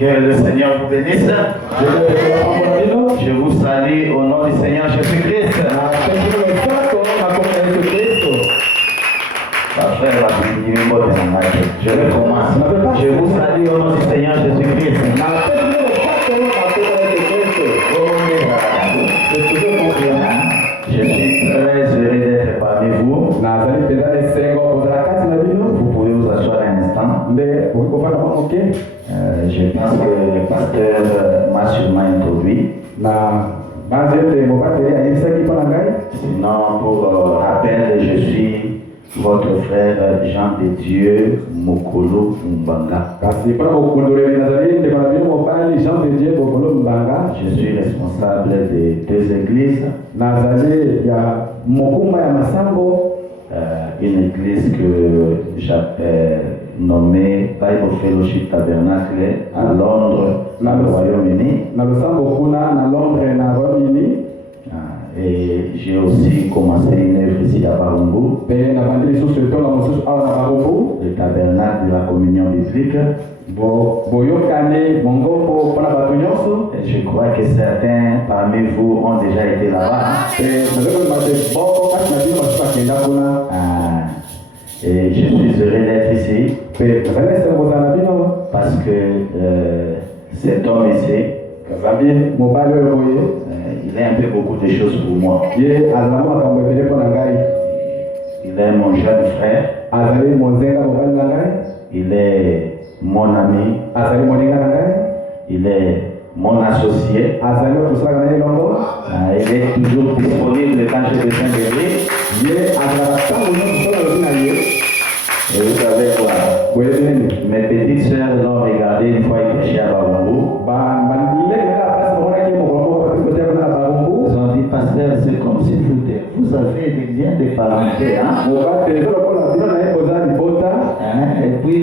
Que le Seigneur vous bénisse. Je vous salue au nom du Seigneur Jésus-Christ. Je recommence. Je vous salue au nom du Seigneur Jésus-Christ. Je suis très heureux d'être parmi vous. Vous pouvez vous asseoir un instant. Je pense que le pasteur m'a sûrement introduit. Sinon, pour rappel, je suis votre frère Jean de Dieu Mokolo Mbanga. Je suis responsable de deux églises. Une église que j'appelle nommée Bible Fellowship Tabernacle à Londres, dans le Royaume-Uni. Et j'ai aussi commencé une œuvre ici à Barumbu, le tabernacle de la communion biblique. Et je crois que certains parmi vous ont déjà été là-bas. Et je suis heureux d'être ici parce que cet homme ici, il a un peu beaucoup de choses pour moi. Il est mon jeune frère. Il est mon ami. Il est mon associé. Il est toujours disponible quand j'ai besoin de lui. Et vous savez quoi? Mes petites sœurs l'ont regardé une fois ils prêchaient à Barumbu. Ils ont dit, pasteur, c'est comme si vous avez des liens de parenté. Et puis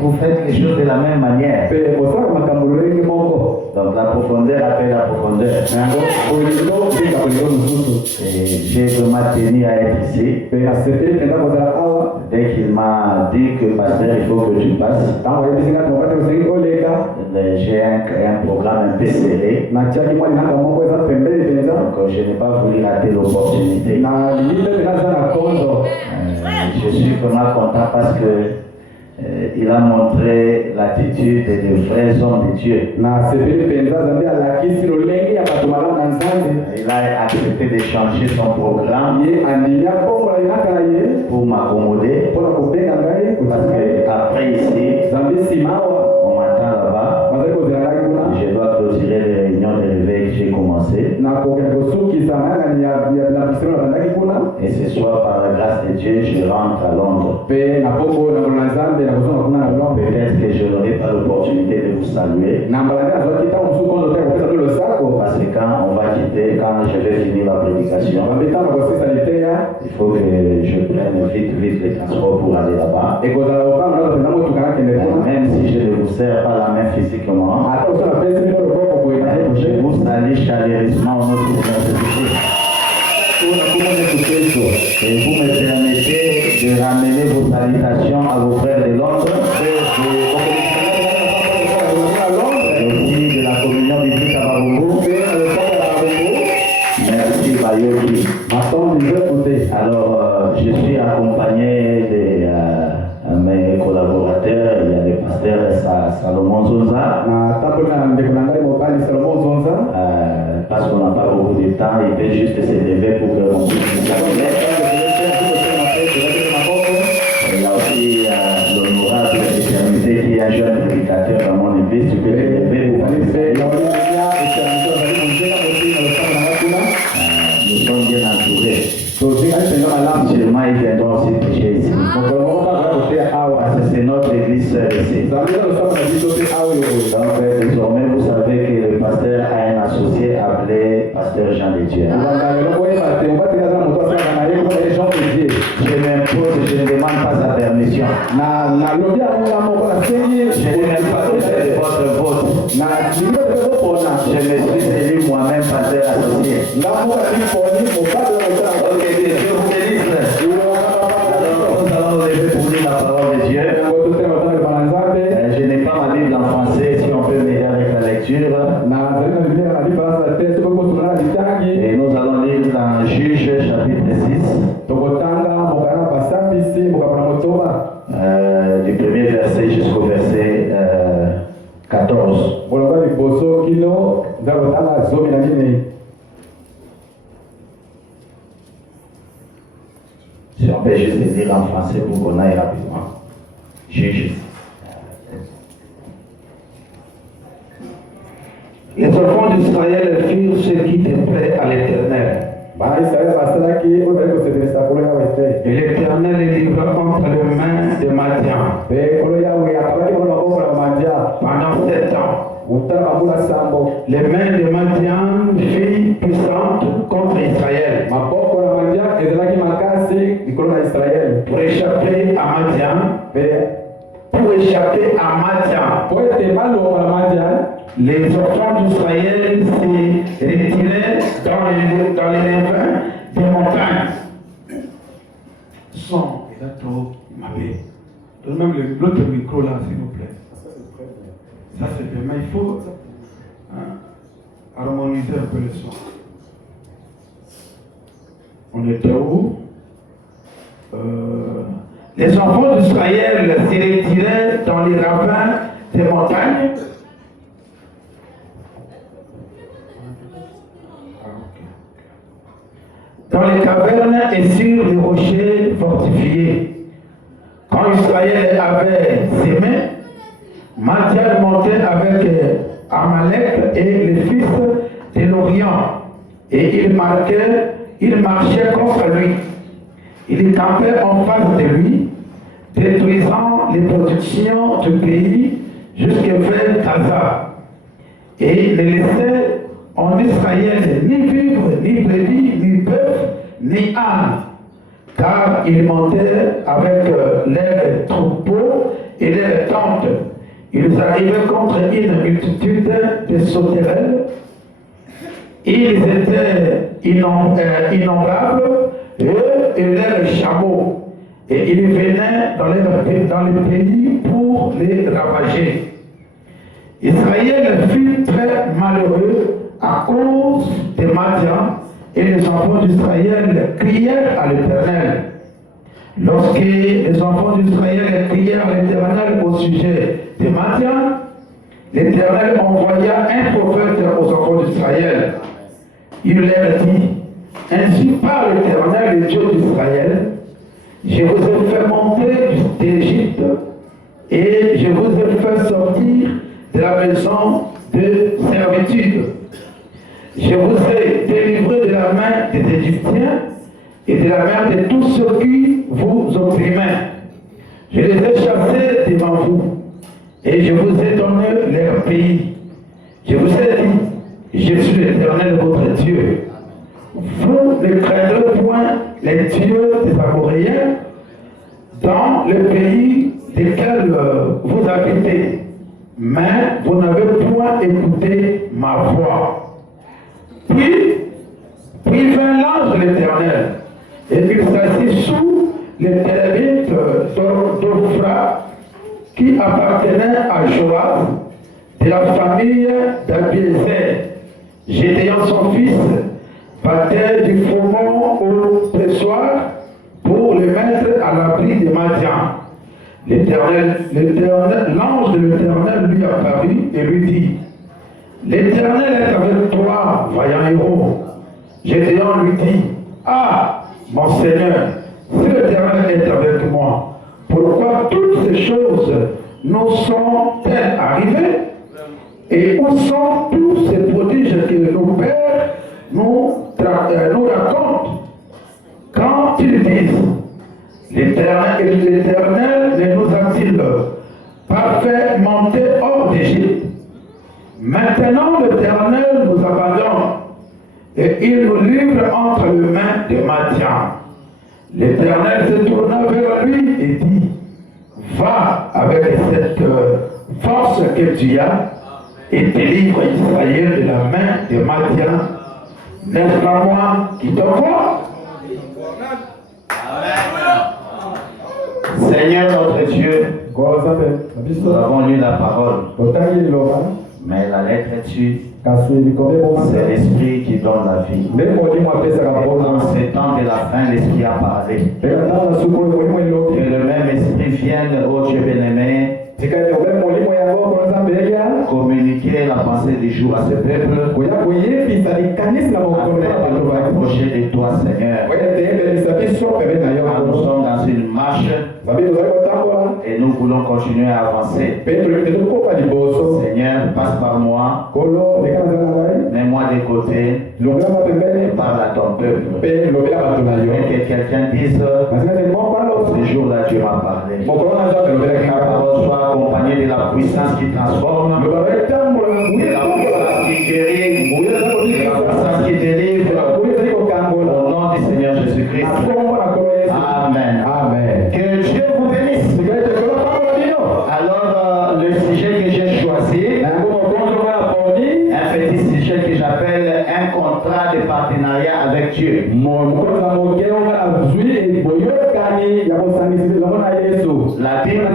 vous faites les choses de la même manière. Donc la profondeur appelle la profondeur. Et j'ai vraiment tenu à être ici. Dès qu'il m'a dit que pasteur, il faut que tu passes, j'ai un programme un peu serré. Donc je n'ai pas voulu rater l'opportunité. Je suis vraiment content parce que il a montré l'attitude des vrais hommes de Dieu. Il a accepté de changer son programme pour m'accommoder. Parce qu'après ici, on m'attend là-bas. Je dois clôturer les réunions de réveil que j'ai commencé. Et ce soir, par la grâce de Dieu, je rentre à Londres. Peut-être que je n'aurai pas l'opportunité de vous saluer. Parce que quand on va quitter, quand je vais finir la prédication, il faut que je prenne vite les transports pour aller là-bas. Même si je ne vous serre pas la main physiquement, je vous salue chaleureusement au nom du Seigneur Jésus-Christ. Et vous me permettez de ramener vos salutations à vos frères de Londres et aussi de la communion biblique à Barumbu. Merci Bayoki. Alors, je suis accompagné de mes collaborateurs. Il y a le pasteur Salomon Zonza. Parce qu'on n'a pas beaucoup de temps, il peut juste se lever pour que l'on puisse s'arrêter. Il y a aussi l'honorable éternité qui est un jeune prédicateur dans mon église. Tu peux te lever pour participer. Nous sommes bien entourés. Sûrement, ils viendront aussi prêcher ici. Parce que c'est notre église ici. Donc, désormais, vous savez que le pasteur a un associé appelé pasteur Jean de Dieu. Je m'impose, je ne demande pas sa permission. Je n'ai même pas besoin de votre vote. Je me suis élu moi-même pasteur associé. Ok, Dieu vous bénisse. Nous allons lever pour dire la parole de Dieu. Je n'ai pas ma Bible en français. Et nous allons lire dans Juge chapitre 6. Du premier verset jusqu'au verset 14. Si on peut juste le dire en français pour qu'on aille rapidement. Juge. Les enfants d'Israël firent ce qui déplaît à l'Éternel. Et l'Éternel les livra entre les mains de Madian pendant 7 ans. Les mains de Madian furent puissantes contre Israël. Pour échapper à Madian, les enfants d'Israël se retiraient dans les ravins des montagnes. Son, il a trop mauvais. Donne même l'autre micro là, s'il vous plaît. Ça c'est bien, mais il faut harmoniser un peu le son. On était où? Les enfants d'Israël se retiraient dans les ravins des montagnes. Dans les cavernes et sur les rochers fortifiés. Quand Israël avait semé, Madian montait avec Amalek et les fils de l'Orient. Et il marchait contre lui. Il campait en face de lui, détruisant les productions du pays jusqu'à vers Gaza. Et il ne laissait en Israël ni vivre, ni brebis, ni bœuf, ni âne, car il montait avec leurs troupeaux et leurs tentes. Ils arrivaient contre une multitude de sauterelles. Ils étaient innombrables, eux et leurs chameaux, et ils venaient dans le pays pour les ravager. Israël fut très malheureux à cause de Madian, et les enfants d'Israël crièrent à l'Éternel. Lorsque les enfants d'Israël crièrent à l'Éternel au sujet de Madian, l'Éternel envoya un prophète aux enfants d'Israël. Il leur dit: ainsi parle l'Éternel, le Dieu d'Israël, je vous ai fait monter d'Égypte et je vous ai fait sortir de la maison de servitude. Je vous ai délivré de la main des Égyptiens et de la main de tous ceux qui vous opprimaient. Je les ai chassés devant vous et je vous ai donné leur pays. Je vous ai dit: je suis l'Éternel votre Dieu. Vous ne craindrez point les dieux des Amoréens dans le pays desquels vous habitez, mais vous n'avez point écouté ma voix. Puis vint l'ange de l'Éternel, et il s'assit sous les térébites d'Ophra, qui appartenait à Joab, de la famille d'Abiézer. Gédéon son fils battait du froment au pressoir pour le mettre à l'abri de Madian. L'ange de l'Éternel lui apparut et lui dit: l'Éternel est avec toi, vaillant héros. Gédéon lui dit: ah, mon Seigneur, si l'Éternel est avec moi, pourquoi toutes ces choses nous sont-elles arrivées? Et où sont tous ces prodiges que nos pères nous racontent quand ils disent: l'Éternel ne nous a-t-il pas fait monter hors d'Égypte? Maintenant l'Éternel nous abandonne et il nous livre entre les mains de Madian. L'Éternel se tourna vers lui et dit: va avec cette force que tu as et délivre Israël de la main de Madian. N'est-ce pas moi qui t'envoie? Seigneur notre Dieu, nous avons lu la parole. Mais la lettre tue. kasi likombe C'est bomasa l'esprit qui donne la vie. nde molimo apesaka Et mpona dans ces temps de la fin, l'esprit a parlé. mpeka ntango na suku oyo molimo elobi Que le même esprit vienne, ô Dieu bien-aimé, tika ete obe molimo yango mpona nzambe eya communiquer la pensée du jour à ce peuple, koya koyebisa likanisi na mokolo na afin de bato nous baye rapprocher de toi, Seigneur. oyo ete yebelisa biso pembeni na yo Nous sommes dans une marche nzambe tozali kotambola et nous voulons continuer à avancer. mpe tolingi te tokopa liboso Seigneur, passe par moi, kolo leka na nzela na ngai mets-moi de côté longolama pembeni et parle à ton peuple. mpe lobela bato na yo Et que quelqu'un dise, kasi nete moko aloba ce jour-là, Dieu m'a parlé. mokolo na nzambe Que lobelaki ta ngai parole soit accompagnée de la puissance qui transforme, loba etambola de nguye la puissance qui guérit, nguye eza de la kodikisa puissance qui délivre. nguye ezali kokangola Au nom du Seigneur Jésus-Christ. na kombo na kolo yesu Amen. amen Que Dieu vous bénisse. sikali tekolo pambola bino Alors, le sujet que j'ai choisi, na yango mokonzo ngai aponi un petit sujet que j'appelle un contrat de partenariat avec Dieu. mokonzi ya moke oyo ngai azwi boyokani ya kosangisi elongo na yesu La Bible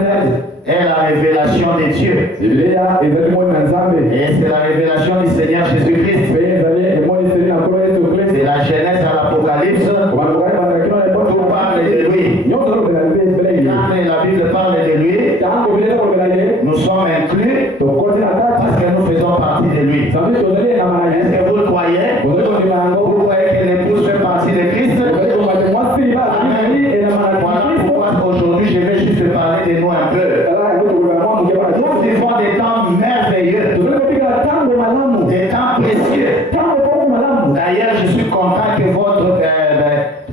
est la révélation de Dieu. bibiliya ezali moni na nzambe Et c'est la révélation du Seigneur Jésus-Christ. mpe ezali emoniseli na kolo yesu De kristu la Genèse à l'Apocalypse, kobanza kokali bandakino na epoto tout parle de lui. nyonso ezolobela mbele ye Quand la Bible parle de lui, ntango bibiliya ezolobela ye nous sommes inclus tokoti na kati parce que nous faisons partie de lui. nzambe tozali enama na Est-ce ye que vous le croyez? ozali kondima yango Vous croyez que l'épouse fait partie de Christ? ozali komate mwasi liba azali enama na Voilà kristu pourquoi aujourd'hui je vais juste parler de nous un peu. ala yango tokolobela mwa moke bana Nous vivons des temps merveilleux, tozali kobikala ntango malamu des temps précieux. ntango poko malamu D'ailleurs, je suis content que votre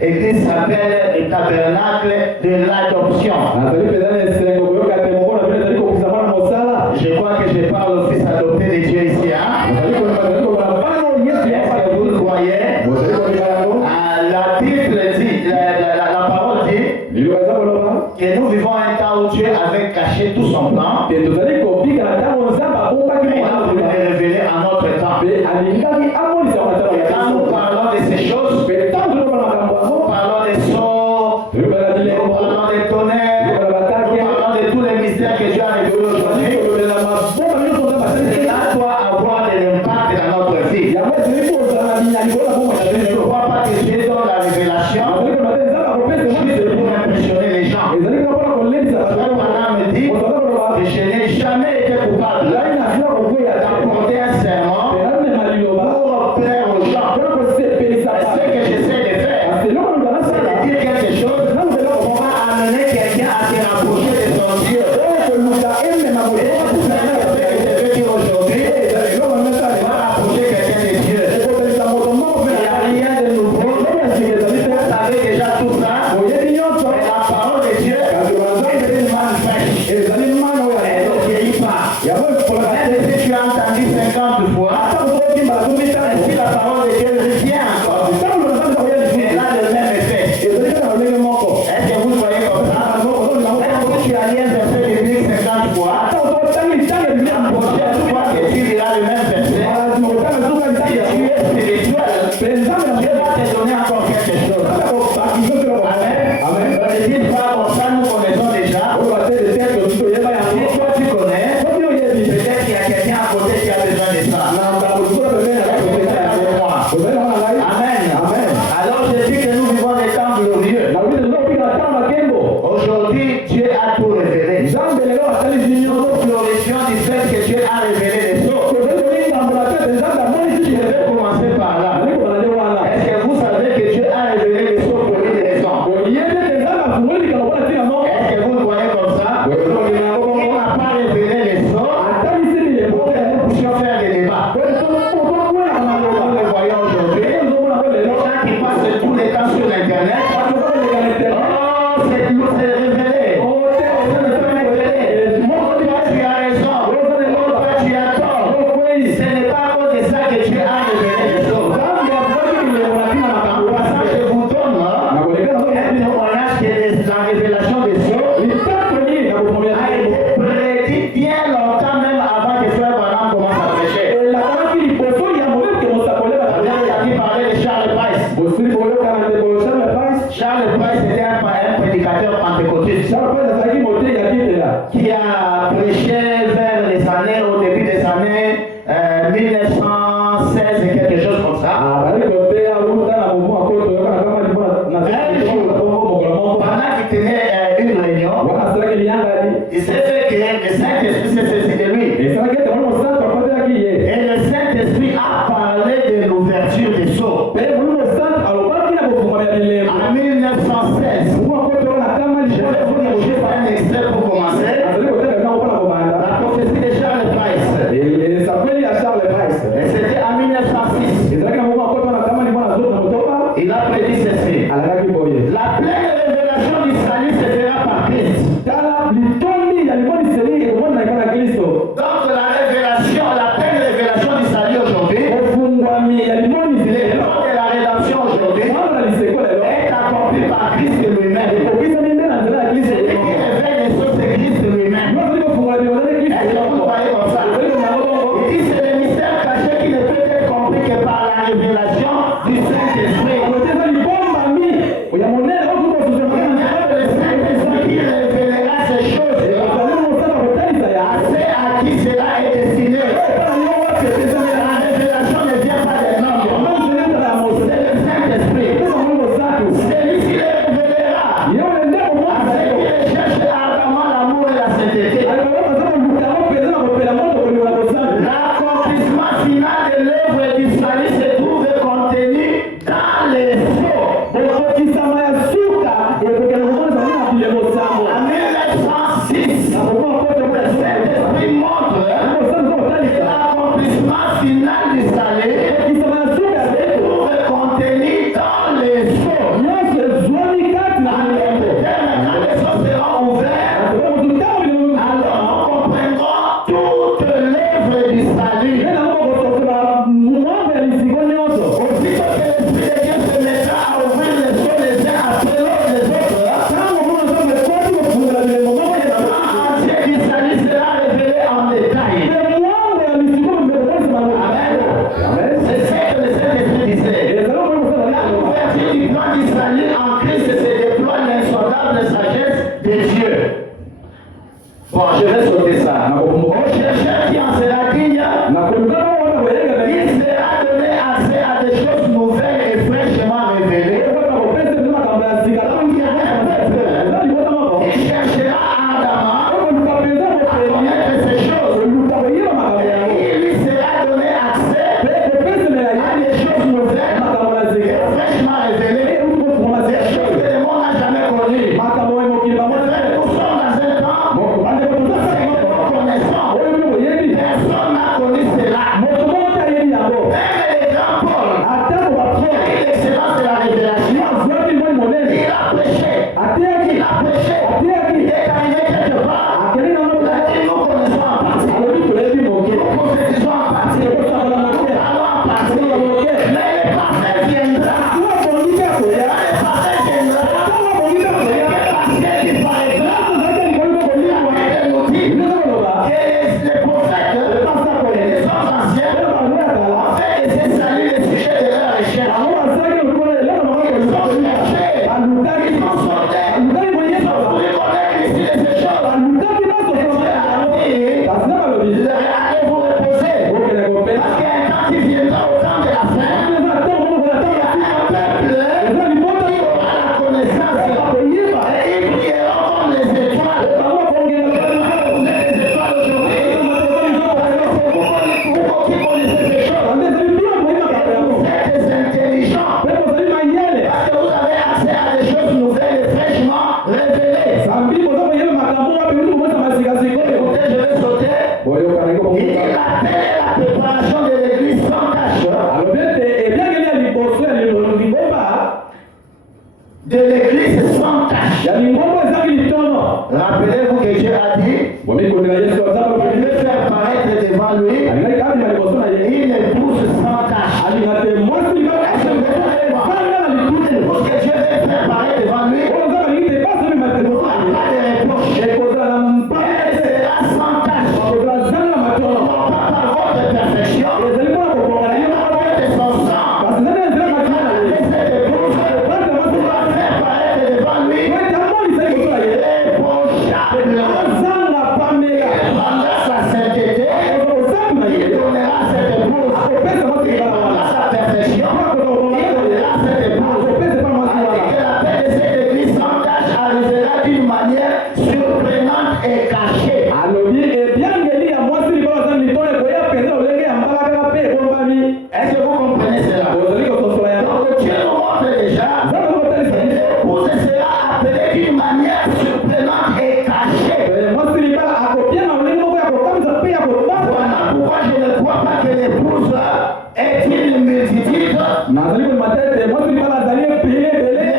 église s'appelle le tabernacle de l'adoption. nazali mpenza na esengo koyoka te moko na bino ezali kokisa mwana mosala Je crois que je parle au fils adopté de Dieu ici. Hein? nazali koyeba nazali kobala bano yesu Est-ce que vous le croyez? bozali kobika yango La Bible dit, la parole dit liloba eza koloba que nous vivons un temps où Dieu avait caché tout son plan te tozali kobika na ntango nzambe abombaki et a voulu mwana le révéler en notre temps. mpe alingaki amonisa mwana ntango Et ya quand nous biso parlons de ces choses, mpe ntango tolobala makambo yango nous parlons des sons, tolobala nous bilembo parlons des tonnerres, nous parlons de tous les mystères que Dieu a révélés aujourd'hui. tolobela mabomba nyonso nzambe asalisi Cela doit avoir de l'impact dans notre vie. yango ezali kozala na likolo ya bomba ya Je ne biso crois pas que Dieu donne la révélation azali koba te nzambe akopesa juste pour impressionner les gens. ezali kaka mpona kolendisa bato Abraham me dit ozala koloba que je n'ai jamais été coupable ngai nasila kokwea te d'apporter un serment namema liloba pour plaire aux gens. mpona kosepelisa Et ce que j'essaie de faire, parce que eloko nanga c'est nasala de dire quelque chose pour amener quelqu'un à se rapprocher de son Dieu. oyo koluka emema Et c'est ce que je veux dire aujourd'hui. eloko On nasala va rapprocher quelqu'un de Dieu. ekosalisa moto moko Il mpe n'y a rien de nouveau. oyo asiki ezali te Vous savez déjà tout ça. oyebi nyonso Mais la parole de Dieu kasi est banzambe une manne fraîche. ezali mana oyo Elle ne vieillit pas. yango ekolaka Même te si tu as entendu 50 fois, ata kozokimba soki si ntango la parole de Dieu revient encore, ntango nzambe koya elle lisusu a le même effet. ezali kaka lolenge moko Est-ce que vous voyez comme ça? Même si tu as lu un verset biblique 50 fois, ata ototangi ntango ya biblia la prochaine fois que tu liras le même verset, mazima kotanga suka si ntango ya tu es spirituel, mpe nzambe Dieu va te donner encore quelque chose. amen Ne dites pas comme ça, nous connaissons déjà. oyo batele te toyeba Si yango toi tu connais, soki oyebi peut-être qu'il y a quelqu'un à côté qui a besoin de ça. na mbala mosusu pembeni na Avec moi. ozali na ngai Teso. En 1916, je vais vous lire juste un extrait pour commencer. La prophétie de Charles Price. Et c'était en 1906. Il a prédit ceci. La pleine révélation du salut se fera par Christ. Donc la révélation, la pleine révélation du salut aujourd'hui, le plan de la rédemption aujourd'hui, est accompli par Christ lui-même. Celui qui révèle les choses, c'est Christ lui-même. Est-ce que vous voyez comme ça? Il dit c'est le mystère caché qui ne peut être compris que par la révélation du Saint-Esprit. Le Saint-Esprit qui révélera ces choses à ceux à qui cela est destiné. La révélation ne vient pas des hommes, c'est le Saint-Esprit. Celui qui les révélera à ceux qui recherchent ardemment l'amour et la sainteté. L'accomplissement final de l'œuvre du salut se trouve contenu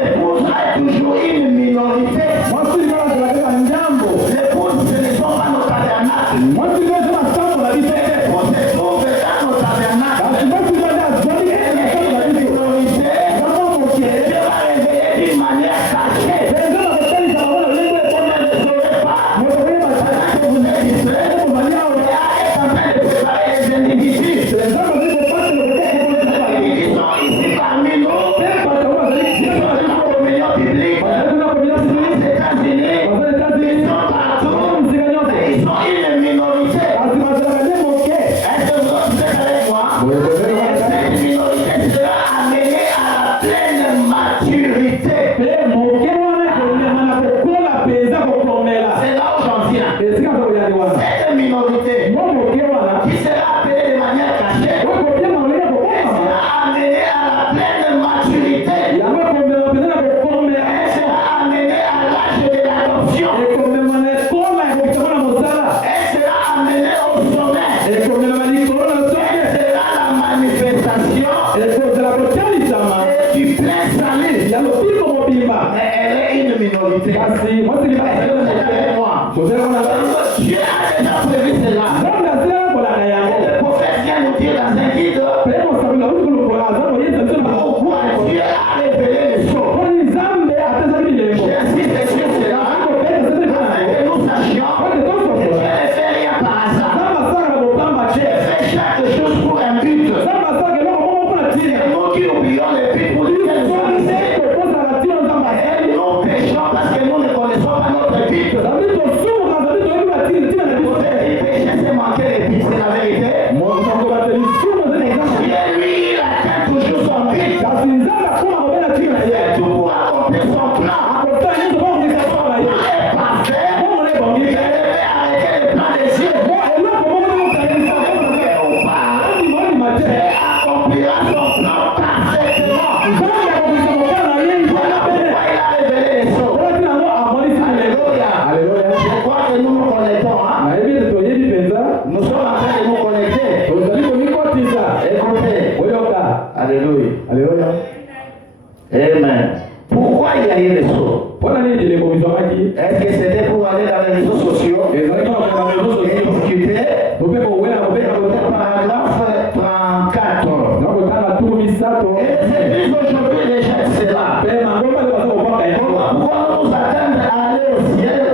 L'épouse a toujours une minorité. L'épouse, ce ne sont pas nos tabernacles. L'épouse se trouve dans nos tabernacles. Dieu va réveiller d'une manière cachée. Vous ne le saurez pas. Vous êtes distrait. Et est en train de préparer les individus. Les individus sont ici parmi nous. Ils sont dans la communion biblique. Aux États-Unis, ils sont partout. Ils sont une minorité. Est-ce que vous êtes avec moi? Cette minorité sera amenée à la pleine maturité. C'est là où j'en viens. Cette minorité qui sera appelée de manière cachée sera amenée à la pleine maturité. Elle sera amenée à l'âge de l'adoption. Elle sera amenée au sommet. Elle sera la manifestation du plein salut. Mais elle est une minorité. Est-ce que vous êtes avec moi? Dieu a déjà prévu cela. Et le prophète vient nous dire dans un guide pourquoi Dieu a révélé les choses. J'insiste sur cela afin que nous sachions que Dieu ne fait rien par hasard. Dieu fait chaque chose pour un but. C'est nous qui oublions les buts pour lesquels nous sommes ici. Et nous péchons parce que nous ne connaissons pas notre but. Péché, c'est manquer les buts, c'est la vérité. Dieu, lui, il atteint toujours son but. Il fait tout pour accomplir son plan. Le plan est parfait. Il devait arrêter le plan des cieux. Ou pas. Dieu accomplira son plan parfaitement. Voilà pourquoi il a révélé les choses. Alléluia. Je crois que nous nous connectons. Nous sommes en train de nous connecter. Écoutez. Alléluia. Amen. Pourquoi il y a eu les sauts? Est-ce que c'était pour aller dans les réseaux sociaux et discuter? Paragraphe 34. Et c'est plus aujourd'hui les gens c'est là. Pourquoi nous attendre à aller au ciel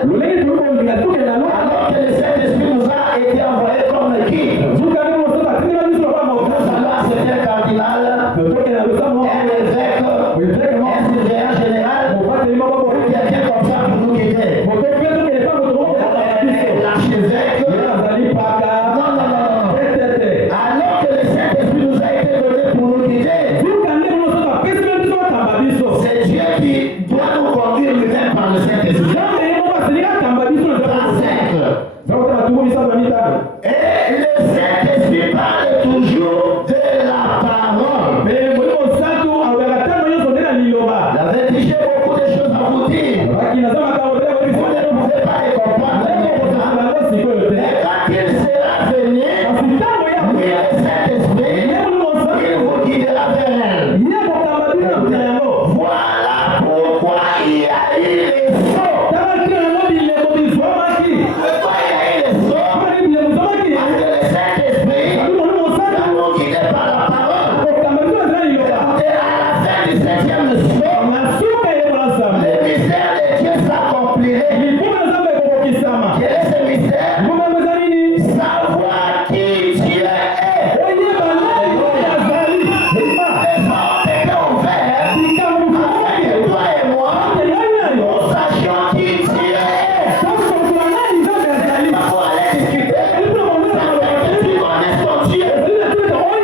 alors que le Saint-Esprit nous a été envoyé comme qui? Nous allons accepter le cardinal, un évêque, un surveillant général, ou quelqu'un comme ça pour nous guider. L'archevêque. Non. Alors que le Saint-Esprit nous a été donné pour nous guider, c'est Dieu qui doit nous conduire lui-même par le Saint-Esprit. Et le Saint-Esprit parle toujours de la parole. J'avais déjà beaucoup de choses à vous dire. Vous ne pouvez pas les comprendre. Mais quand il sera venu, le Saint-Esprit, il vous guidera vers elle. Voilà pourquoi il y a eu les sauts. Pourquoi il y a eu les sauts? Parce que le Saint-Esprit va nous guider par la parole. Écoutez, à la fin du 7e saut, le mystère de Dieu s'accomplirait. Quel est ce mystère? Savoir qui Dieu est. Les portes étaient ouvertes afin que toi et moi, nous sachions qui Dieu est. Pour aller discuter, ça fait que tu connais ton Dieu. Comment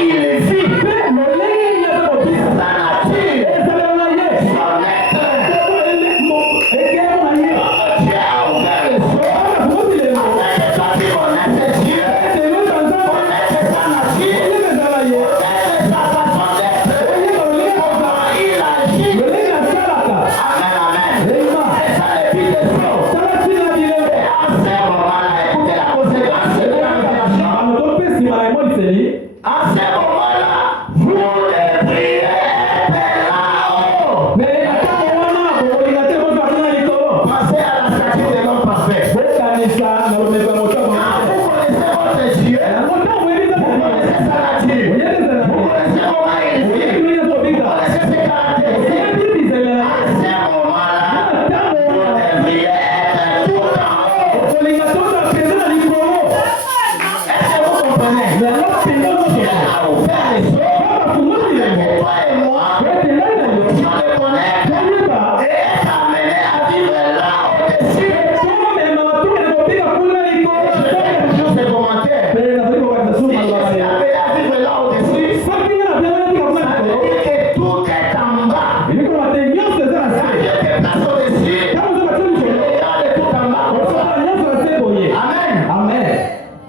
il vit? Sa nature. Son être. Dieu a ouvert le sol afin que toi tu connaisses Dieu, connaisses sa nature, connaisses sa façon d'être, comment il agit. Amen. C'est ça le but des choses. Et en ce moment-là, écoutez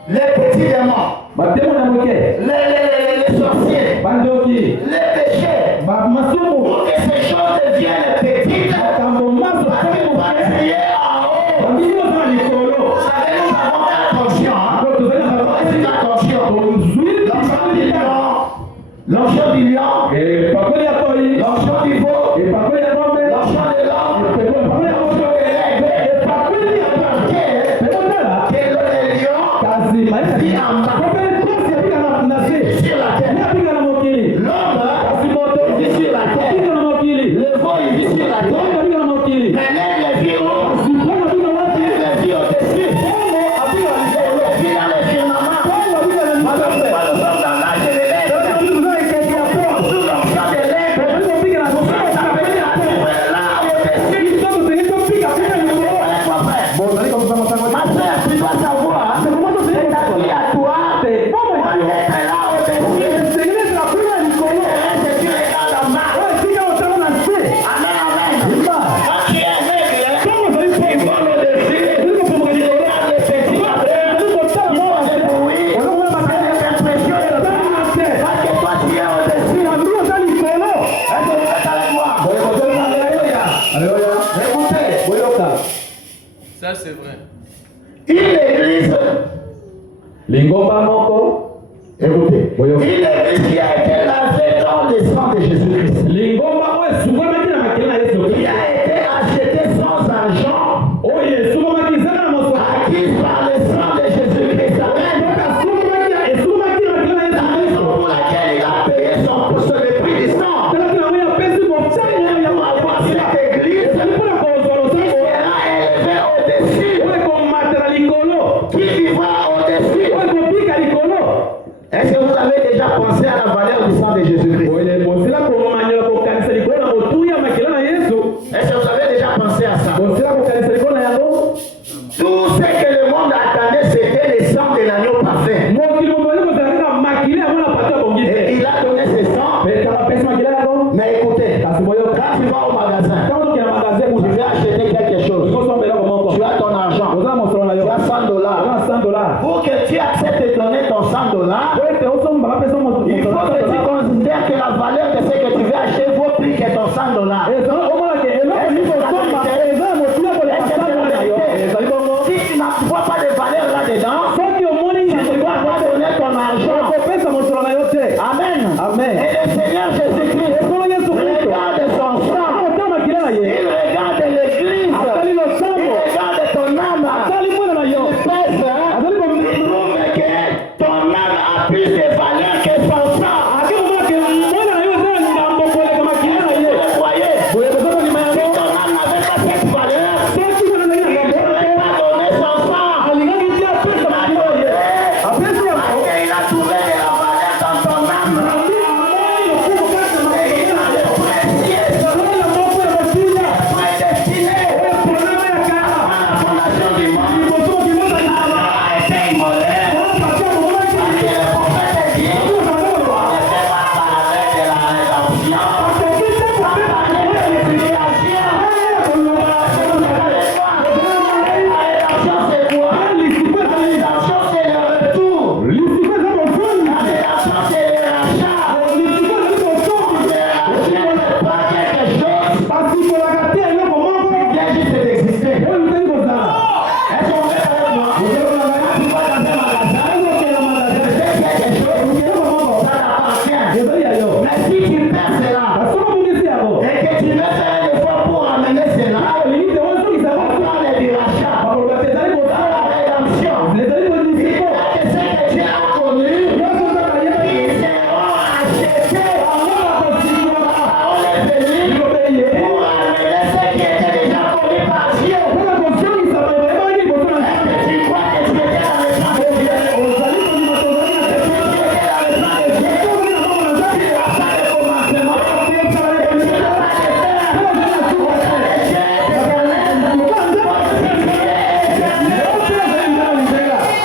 les petits démons, les sorciers, les péchés, pour que ces choses deviennent petites, parce que toi tu es en haut. Vous savez, nous avons attention, l'onction du lion, l'onction du veau, l'onction de l'homme, l'onction de l'aigle, que le lion vit en bas, sur la terre. L'homme vit sur la terre. Le veau il vit sur la terre. Mais l'aigle vit au-dessus. Il vit au-dessus. Il vit dans le firmament. Nous sommes dans l'âge de l'aigle. Sous l'onction de l'aigle. Nous sommes là au-dessus. Ma soeur, tu dois savoir, c'est ta vie à toi. On est là au-dessus. C'est tu regardes en bas. Amen, amen. Quand tu es aveugle, il vole au-dessus. Il regarde les petits après. Il faut se bruit. C'est l'impression de la terre. Parce que toi tu es au-dessus. Est-ce que vous êtes avec moi? Écoutez. Ça c'est vrai. Une église, écoutez, une église qui a été lavée dans le sang de Jésus-Christ, qui a été achetée sans argent, acquise par le sang de Jésus-Christ. Amen. La raison pour laquelle il a payé le prix du sang. Pour avoir cette église qui sera élevée au-dessus, qui vivra au-dessus. Est-ce que vous avez déjà pensé à la valeur du sang de Jésus-Christ? Est-ce que vous avez déjà pensé à ça? Tout ce que le monde attendait, c'était le sang de l'agneau parfait. Et il a donné ce sang. Mais écoutez, quand tu vas au magasin, tu veux acheter quelque chose, tu as ton argent, tu as $100. Pour que tu acceptes de donner ton $100, il faut que tu considères que la valeur de ce que tu veux acheter vaut plus que ton $100. Si tu ne vois pas de valeur là-dedans, tu dois pas donner ton argent. Amen. Et le Seigneur Jésus-Christ regarde son sang. Il regarde l'église. Il regarde ton âme. Il pèse. Il trouve que ton âme a plus de valeur que son sang. Vous le voyez? Si ton âme n'avait pas cette valeur, il n'aurait pas donné son sang. Il a trouvé de la valeur dans ton âme. Et il a le précieux. Prédestiné à la fondation du monde. A été immolé. Parce que le prophète dit, ne fait pas parler de la rédemption. Parler de l'expiation. La rédemption c'est quoi? La rédemption c'est le retour. La rédemption c'est le rachat. Le rachat n'est pas quelque chose qui vient juste d'exister. Est-ce qu'on est avec moi? Tu vas dans un magasin, c'est quelque chose, ça t'appartient. Mais si tu perds cela, et que tu veux faire un effort pour amener cela, on parle du rachat, on parle de la rédemption. Il y a que ceux que tu as connus, ils seront achetés. On est venu pour amener ceux qui étaient déjà connus par Dieu. Est-ce que tu crois que tu étais dans le plan de Dieu? Tu étais dans le plan de Dieu. Tu n'as pas de commencement. Tu n'as pas de fin.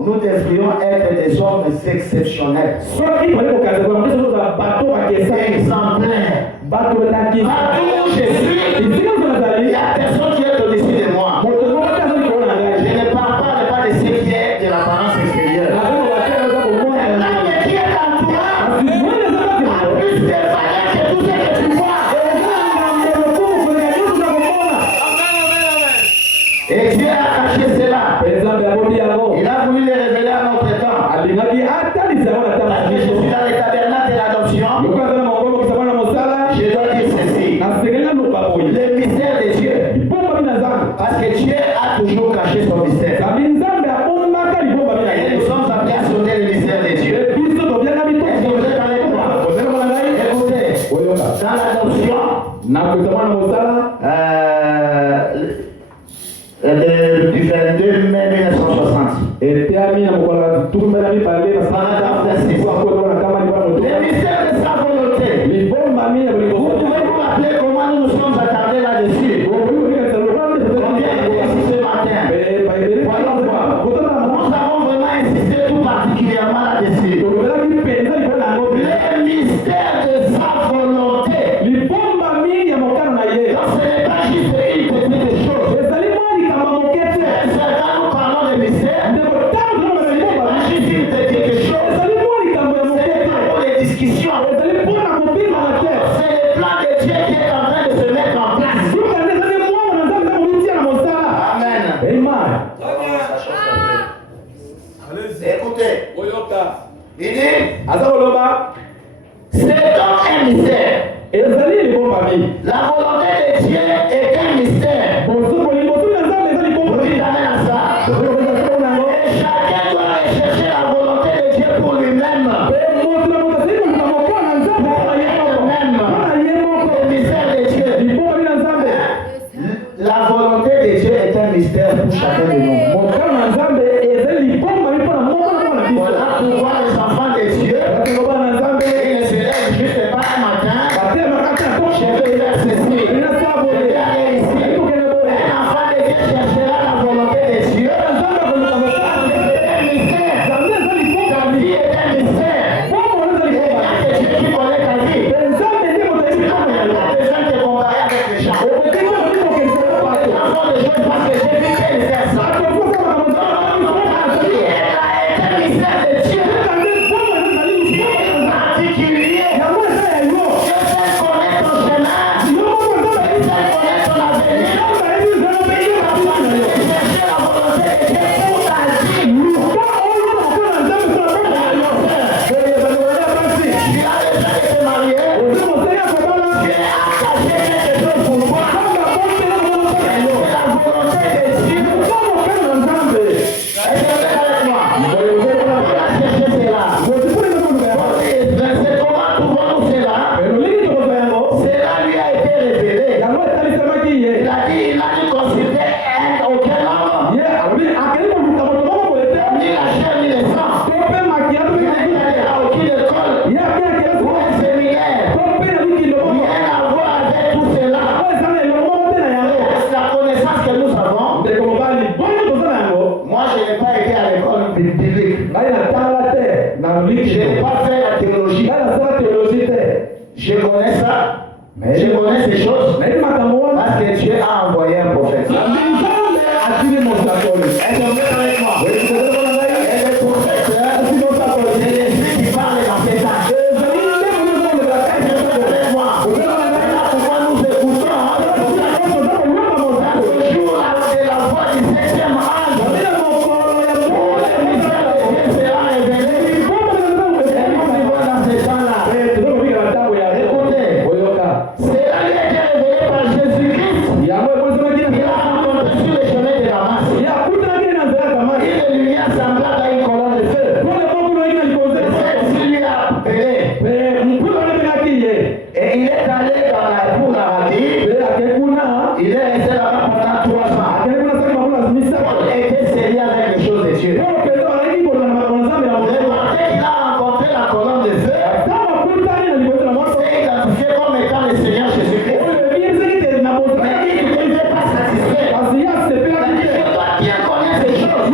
nous devrions être des hommes exceptionnels. Exemplaires. Partout où je suis, il n'y a personne qui est au-dessus de moi. Je ne parle pas de ce qui est de l'apparence extérieure. L'homme qui est en toi a plus de valeur que tout ce que tu vois. Et Dieu a caché cela. Il a voulu le révéler à notre temps. Parce que je suis dans le tabernacle de l'adoption. Je dois dire ceci. Le mystère de Dieu. Parce que Dieu a toujours caché son mystère. Et nous sommes appelés à sauter le mystère de Dieu. Est-ce que vous êtes avec moi? Écoutez, dans l'adoption, du 22 mai 1960. Le mystère de sa volonté. Vous pouvez vous rappeler comment nous nous sommes attardés là-dessus. Combien ici ce matin? Voyons voir. Nous avons vraiment insisté tout particulièrement là-dessus. Le mystère de sa volonté. Donc ce n'est pas juste une petite chose. Quand nous parlons de mystère, ce n'est pas juste une petite chose. C'est pas pour les discussions. C'est le plan de Dieu qui est en train de se mettre en place. Amen. Écoutez, il dit, c'est donc un mystère. La volonté de Dieu est un mystère. Vous dites amen à ça. Et chacun doit rechercher la volonté de Dieu pour lui-même. Le mystère de Dieu. La volonté de Dieu est un mystère pour chacun de nous. Voilà pourquoi les enfants de Dieu, ils ne se lèvent juste pas un matin. Je vais faire ceci. Je vais aller ici. Un enfant de Dieu cherchera la volonté de Dieu. C'est un mystère. Ta vie est un mystère. Il y a que Dieu qui connaît ta vie. Tu n'as pas besoin de te comparer avec les gens. Les enfants de Dieu parce que j'ai vu qu'ils font ça. Ta vie est un mystère de Dieu. Particulier. Dieu sait connaître ton chemin. Dieu sait connaître ton avenir. Chercher la volonté de Dieu pour ta vie. Tu as déjà été marié. Dieu a caché quelque chose pour toi. C'est la volonté de Dieu. Est-ce que vous êtes avec moi? On a cherché cela. C'est comment trouvons-nous cela? Cela lui a été révélé. Il a dit consulter aucun homme. Ni la chair ni le sang. Il n'a été à aucune école. Ou un séminaire. Rien à voir avec tout cela. C'est la connaissance que nous avons. Moi, je n'ai pas été à l'école biblique. Je n'ai pas fait la théologie. Je connais ça. Je connais ces choses. Parce que Dieu a envoyé un prophète. Est-ce que vous êtes avec moi? Et le prophète, c'est l'esprit qui parle dans ces temps. Est-ce que vous êtes avec moi? Maintenant, pourquoi nous écoutons? Dans ce jour, de la voix du 7e ange, pour le mystère de Dieu sera révélé. Et nous vivons dans ces temps-là. Écoutez, cela lui a été révélé par Jésus-Christ. Il a rencontré sur le chemin de Damas une lumière semblable à une colonne de feu. Celui lui a appelé. Et il est allé pour l'Arabie. Il est resté là-bas pendant 3 ans. Paul était sérieux avec les choses de Dieu. Remarquez qu'il a rencontré la colonne de feu. C'est identifié comme étant le Seigneur Jésus-Christ. Mais il n'était pas satisfait. Il a dit, je dois bien connaître ces choses.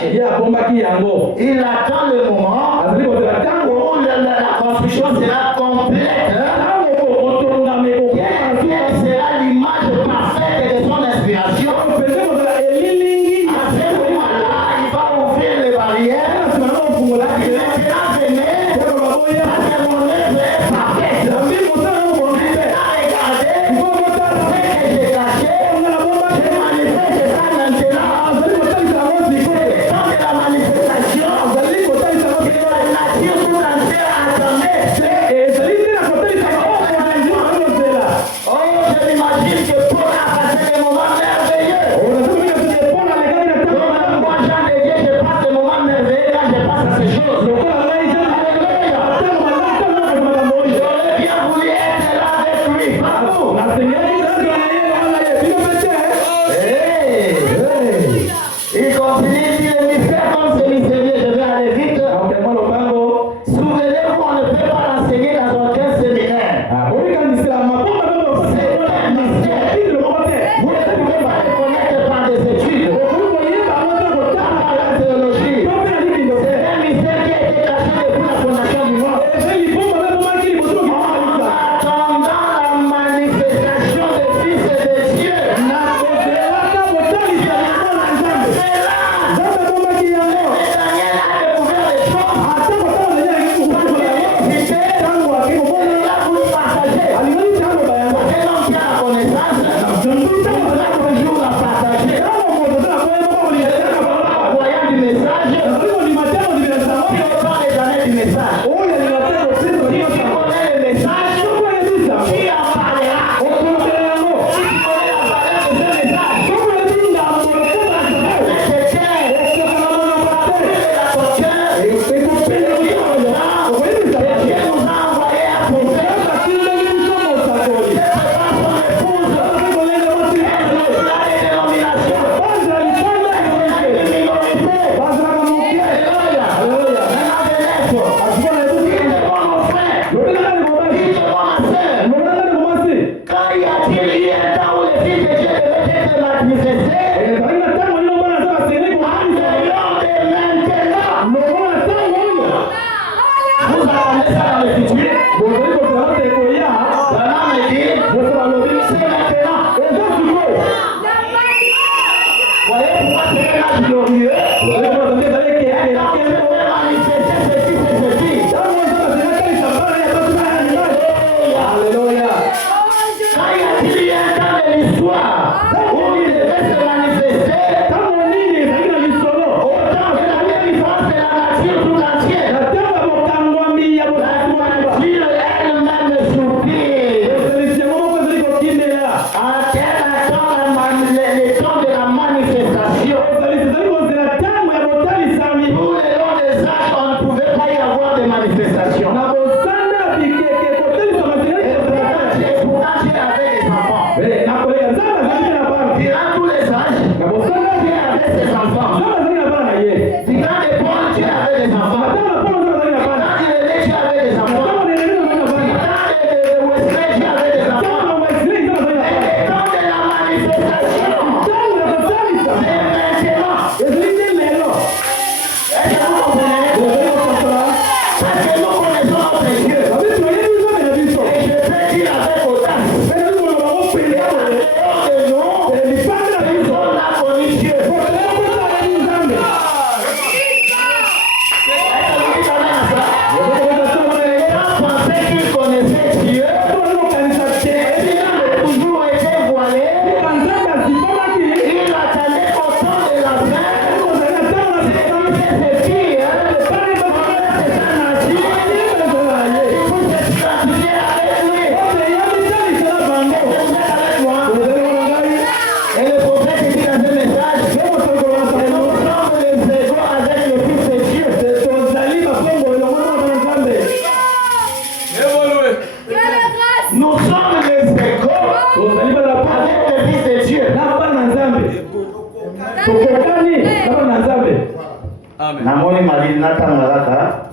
caché. Il attend le moment où la construction sera complète. Quelle sera l'image parfaite de son inspiration? À ce moment-là, il va ouvrir les barrières.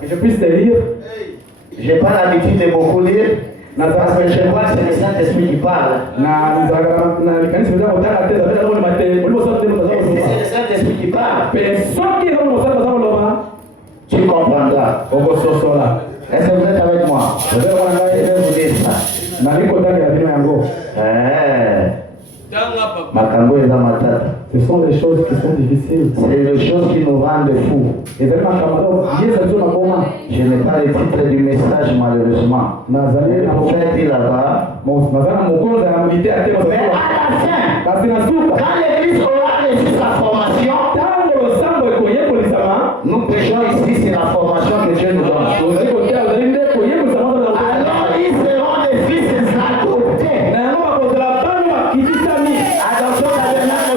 Que je puisse te lire. J'ai pas l'habitude de beaucoup lire. Parce que je vois que c'est le Saint-Esprit qui parle. Et si c'est le Saint-Esprit qui parle, tu comprendras. Est-ce que vous êtes avec moi? Je vais vous dire ça. Ce sont des choses qui sont difficiles. C'est les choses qui nous rendent fous. Je n'ai pas le titre du message malheureusement. Le prophète dit là-bas. Mais à la fin, quand l'église aura reçu sa formation, nous prêchons ici, c'est la formation que Dieu nous donne. Alors ils seront des fils adoptés. Attention,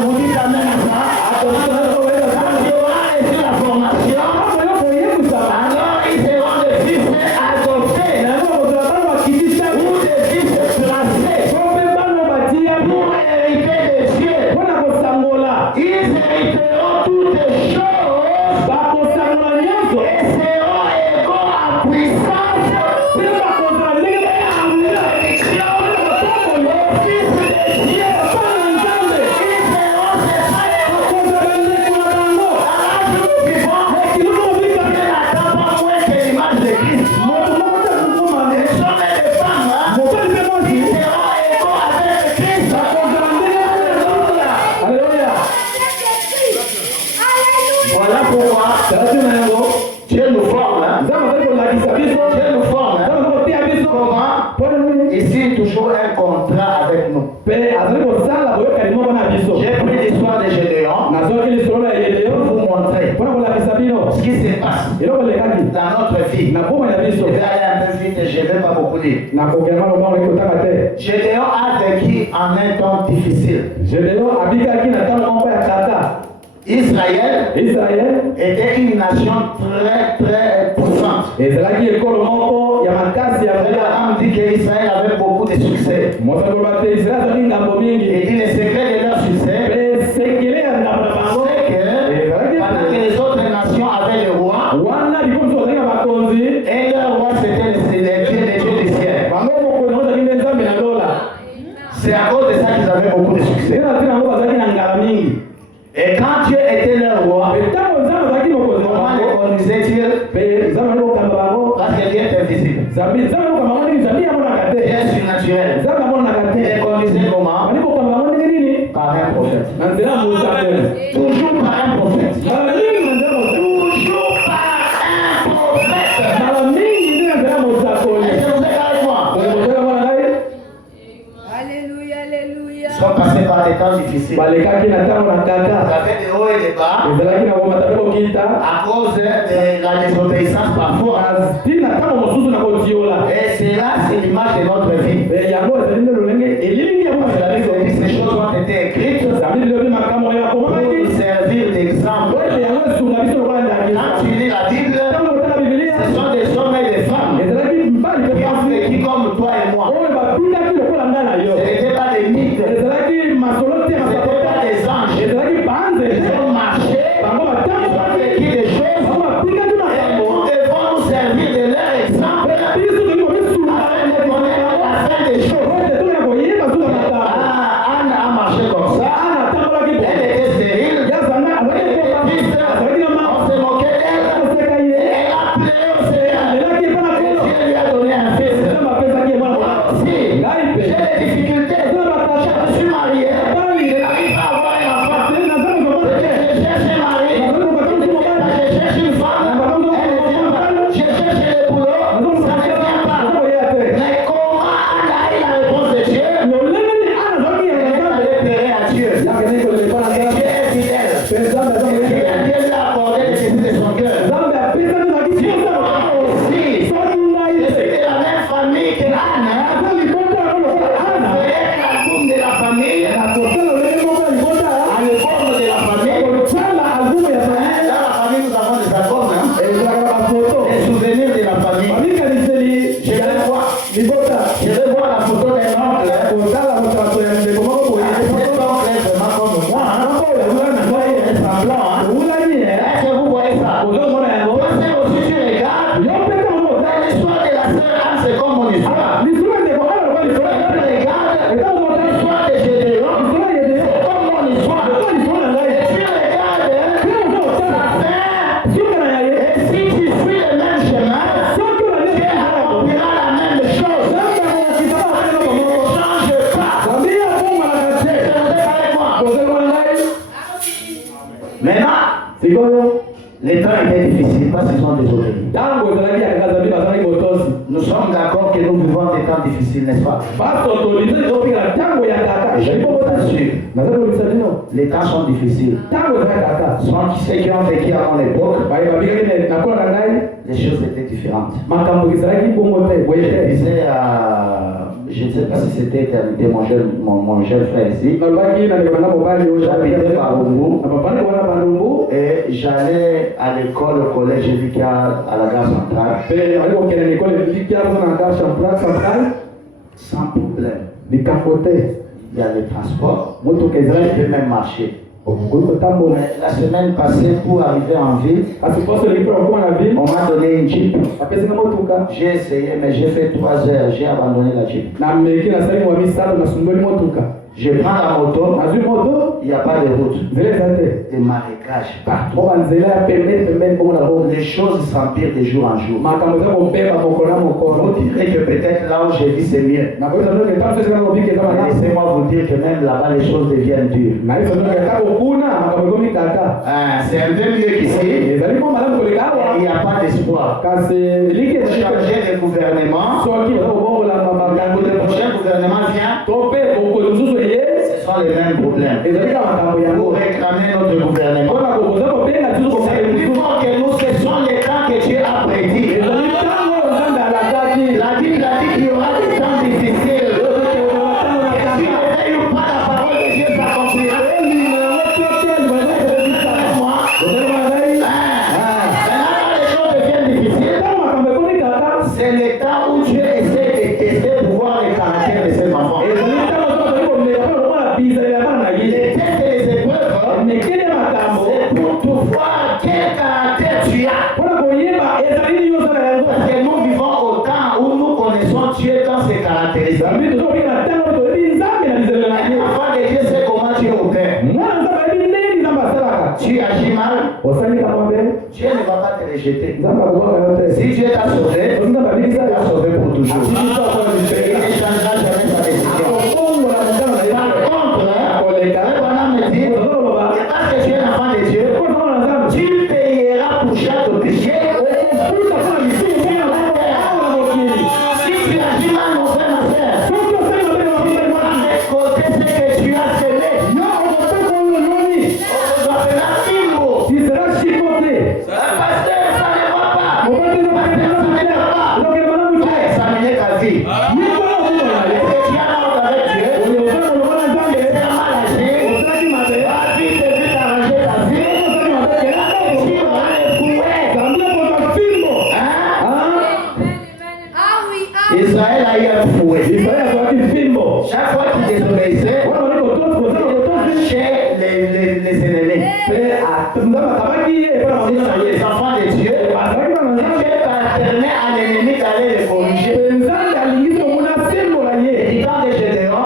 vous dites amen à ça. Quand il aura reçu la formation, alors ils seront des fils adoptés. Ou des fils placés. Pour hériter des cieux. Ils hériteront toutes les choses. Et seront égaux à puissance. Et en bénédiction aux fils des cieux. Ils seront séparés. Nous n'attendons pas moins que l'image de Christ. Les hommes et les femmes, ils seront égaux avec Christ. Voilà pourquoi Dieu nous forme. Dieu nous forme. Comment? Ici, toujours un contrat avec nous. J'ai pris l'histoire de Gédéon pour vous montrer ce qui se passe dans notre vie. Je vais aller un peu vite et je ne vais pas beaucoup dire. Gédéon a vécu en un temps difficile. Israël était une nation très très puissante. Abraham dit qu'Israël avait beaucoup de succès. Et dit le secret de leur succès, c'est que pendant que les autres nations avaient le roi, et leur roi c'était le Dieu du ciel. C'est à cause de ça qu'ils avaient beaucoup de succès. Et quand Dieu était leur roi, comment les coloniser-ils? Parce que Dieu est invisible. Dieu est surnaturel. Il est colonisé comment? Par un prophète. Toujours par un prophète. Toujours par un prophète. Est-ce que vous êtes avec moi? Alléluia, alléluia. Ils sont passés par des temps difficiles. Vous avez des hauts et des bas. À cause de la désobéissance parfois. Et c'est là, c'est l'image de notre vie. Ces choses ont été écrites pour nous servir d'exemple. Quand tu lis la Bible, ce sont des hommes et des femmes qui ont vécu comme toi et moi. Ce n'était pas des mythes. Ce n'était pas des anges. Ils ont marché. Ils ont vécu des choses. Et nous devons nous servir de leur exemple afin de connaître la fin des choses. été difficile parce qu'ils ont désobéi. Nous sommes d'accord que nous vivons des temps difficiles, n'est-ce pas? Je vous assure, les temps sont difficiles. Ceux qui ont vécu à mon époque, les choses étaient différentes. Je disais je ne sais pas si c'était éternité, mon jeune frère ici. J'habitais par Rumbu et j'allais à l'école, au collège Vika à la gare centrale. Sans problème. Il y a le transport, je peux même marcher. La semaine passée, pour arriver en ville, on m'a donné une Jeep. J'ai essayé, mais j'ai fait 3 heures, j'ai abandonné la Jeep. Je prends la moto, il n'y a pas de route. Des marécages partout. Les choses s'empirent de jour en jour. Vous direz que peut-être là où j'ai dit c'est mieux. Laissez-moi vous dire que même là-bas les choses deviennent dures. C'est un peu mieux qu'ici. Il n'y a pas d'espoir. Changer de gouvernement, le prochain gouvernement vient. Ce sont les mêmes problèmes. Vous réclamez notre gouvernement. C'est plus fort que nous, ce sont les temps que Dieu a prédit. La Bible a dit qu'il y aura des temps difficiles. Si on ne veille pas la parole de Dieu s'accomplira. Maintenant, les choses deviennent difficiles. C'est le temps où Dieu essaie de tester pour voir le caractère de ses enfants. C'est pour tout voir quel caractère tu as. Parce que nous vivons au temps où nous connaissons Dieu dans ses caractéristiques. L'enfant de Dieu sait comment Dieu opère. Tu agis mal, Dieu ne va pas te rejeter. Si Dieu t'a sauvé, il t'a sauvé pour toujours. Il ne changera jamais sa décision. Par contre, on me dit, parce que tu es l'enfant de Dieu, tu payeras pour chaque péché. Si tu agis mal, mon frère, ma soeur, récolter ce que tu as semé. On doit faire la film. Pasteur, ça ne va pas. Pasteur, ça ne va pas. Tu as examiné ta vie. Est-ce que tu as l'ordre avec Dieu? Tu as mal agi. La vie te veut t'arranger ta vie. Tu auras les fouets. Israël a eu un fouet. Chaque fois qu'il désobéissait, il cherchait les ennemis. Les enfants de Dieu, Dieu permet à l'ennemi d'aller les corriger. Et du temps de Gédéon,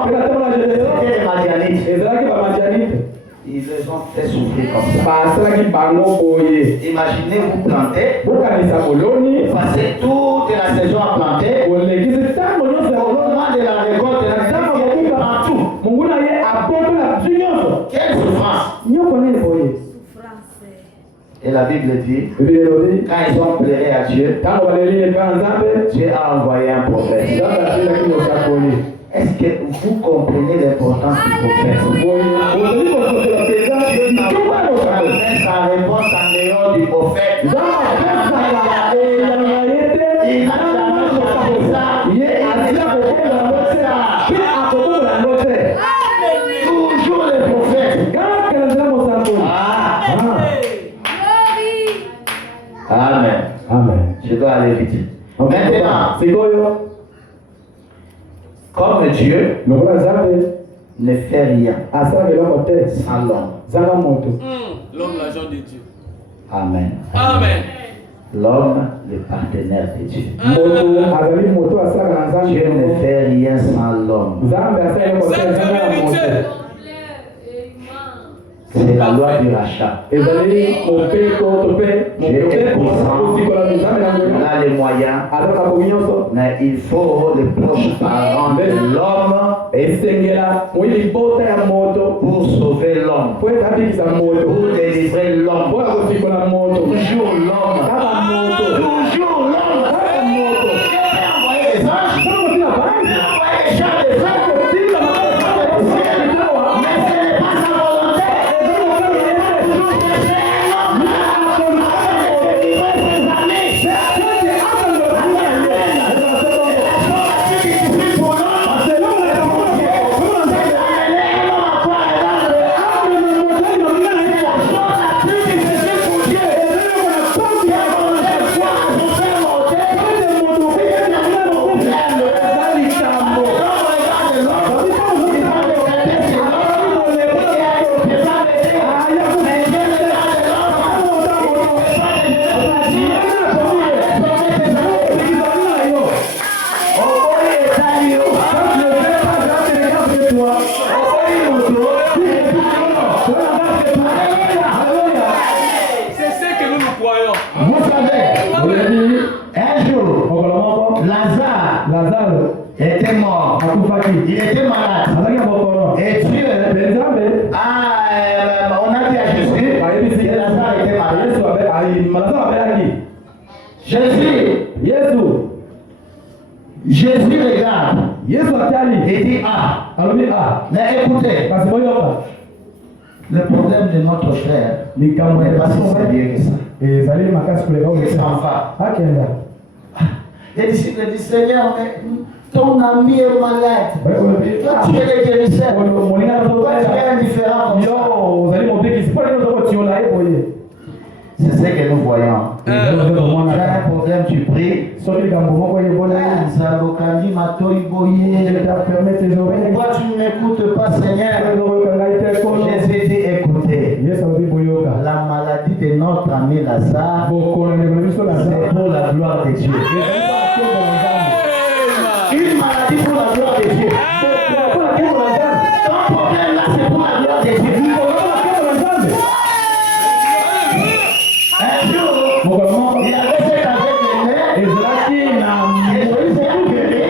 c'était les Madianites. Ils les ont fait souffrir comme ça. Imaginez vous planter, vous passez toute la saison à planter, au moment de la récolte, partout. Quelle souffrance! Et la Bible dit, quand ils ont pleuré à Dieu, Dieu a envoyé un prophète. Est-ce que vous comprenez l'importance du prophète? Dieu n'a pas donné sa réponse en dehors du prophète. Il n'a jamais changé ça. Toujours le prophète. Amen. Je dois aller vite. Maintenant, comme Dieu ne fait rien sans l'homme. L'homme, l'agent de Dieu. Amen. L'homme, le partenaire de Dieu. Dieu ne fait rien sans l'homme. C'est la loi du rachat. Dieu est puissant, il a les moyens, mais il faut les proches parents de l'homme pour sauver l'homme, pour délivrer l'homme. Toujours l'homme. Toujours l'homme. Était mort. Il était malade. Et Dieu on a dit à Jésus que Lazare était malade. Jésus regarde et dit mais écoutez, le problème de notre frère n'est pas si sérieux que ça. Il s'en va. Les disciples disent Seigneur, mais ton ami est malade. Toi, tu es le guérisseur. Pourquoi tu es indifférent comme ça? C'est ce que nous voyons. Tu as un problème, tu pries. Pourquoi tu ne m'écoutes pas, Seigneur? Jésus dit écoutez. La maladie de notre ami Lazare, c'est pour la gloire de Dieu. Une maladie pour la gloire de Dieu. Ton problème là, c'est pour la gloire de Dieu. Un jour, il avait fait avec les mains, et Moïse a guéri.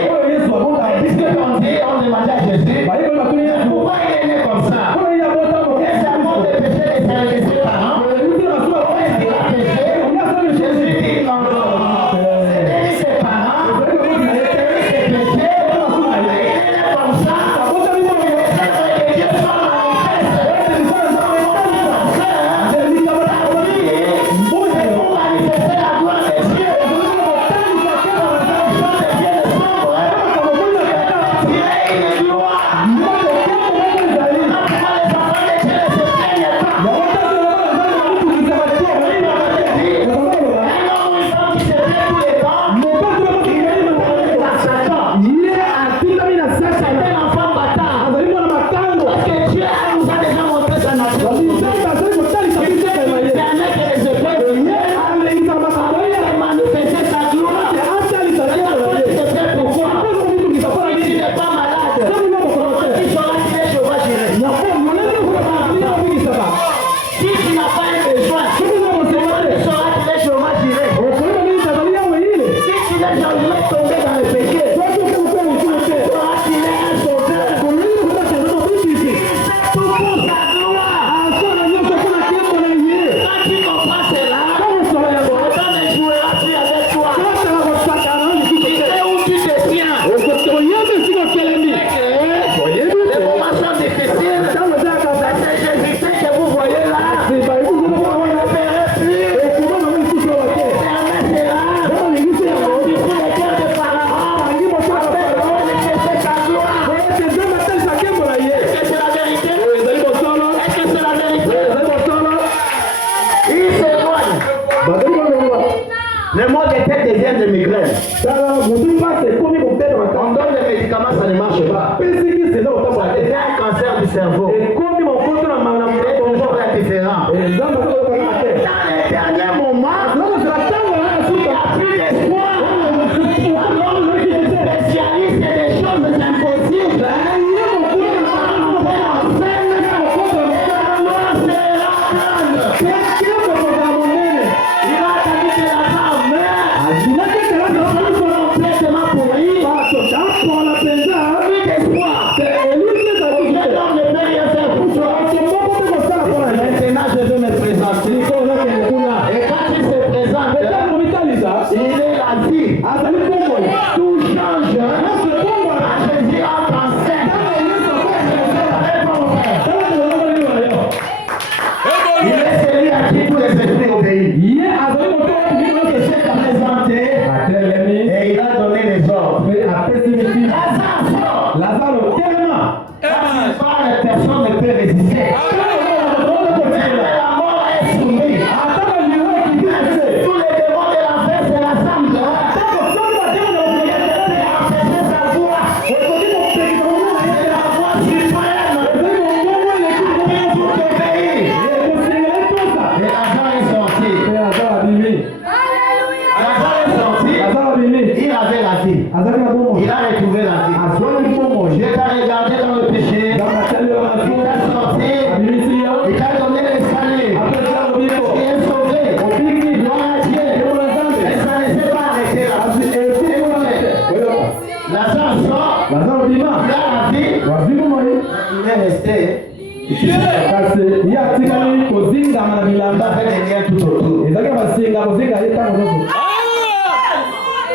Puisque on demandait à Jésus, pourquoi il est né comme ça? Est-ce à cause des péchés de ses parents? Jésus dit non, c'était ses parents, c'était ses péchés, il est né comme ça. Le mot de tête devient de migraine. On donne des médicaments, ça ne marche pas. Ça devient un cancer du cerveau. C'est toujours indifférent. Dans les derniers moments, il n'y a plus d'espoir. Alors le spécialiste des choses impossibles. Complètement pourri. Pour la présence, plus d'espoir. Lazare est sorti. Il avait la vie. Il a retrouvé la vie. Dieu t'a regardé dans le péché. Il t'a sorti. Il t'a donné les saluts. Il est sauvé. Gloire à Dieu. Et ça ne s'est pas arrêté là. Lazare sort. Il a la vie. Il est resté. Il avait des liens tout autour.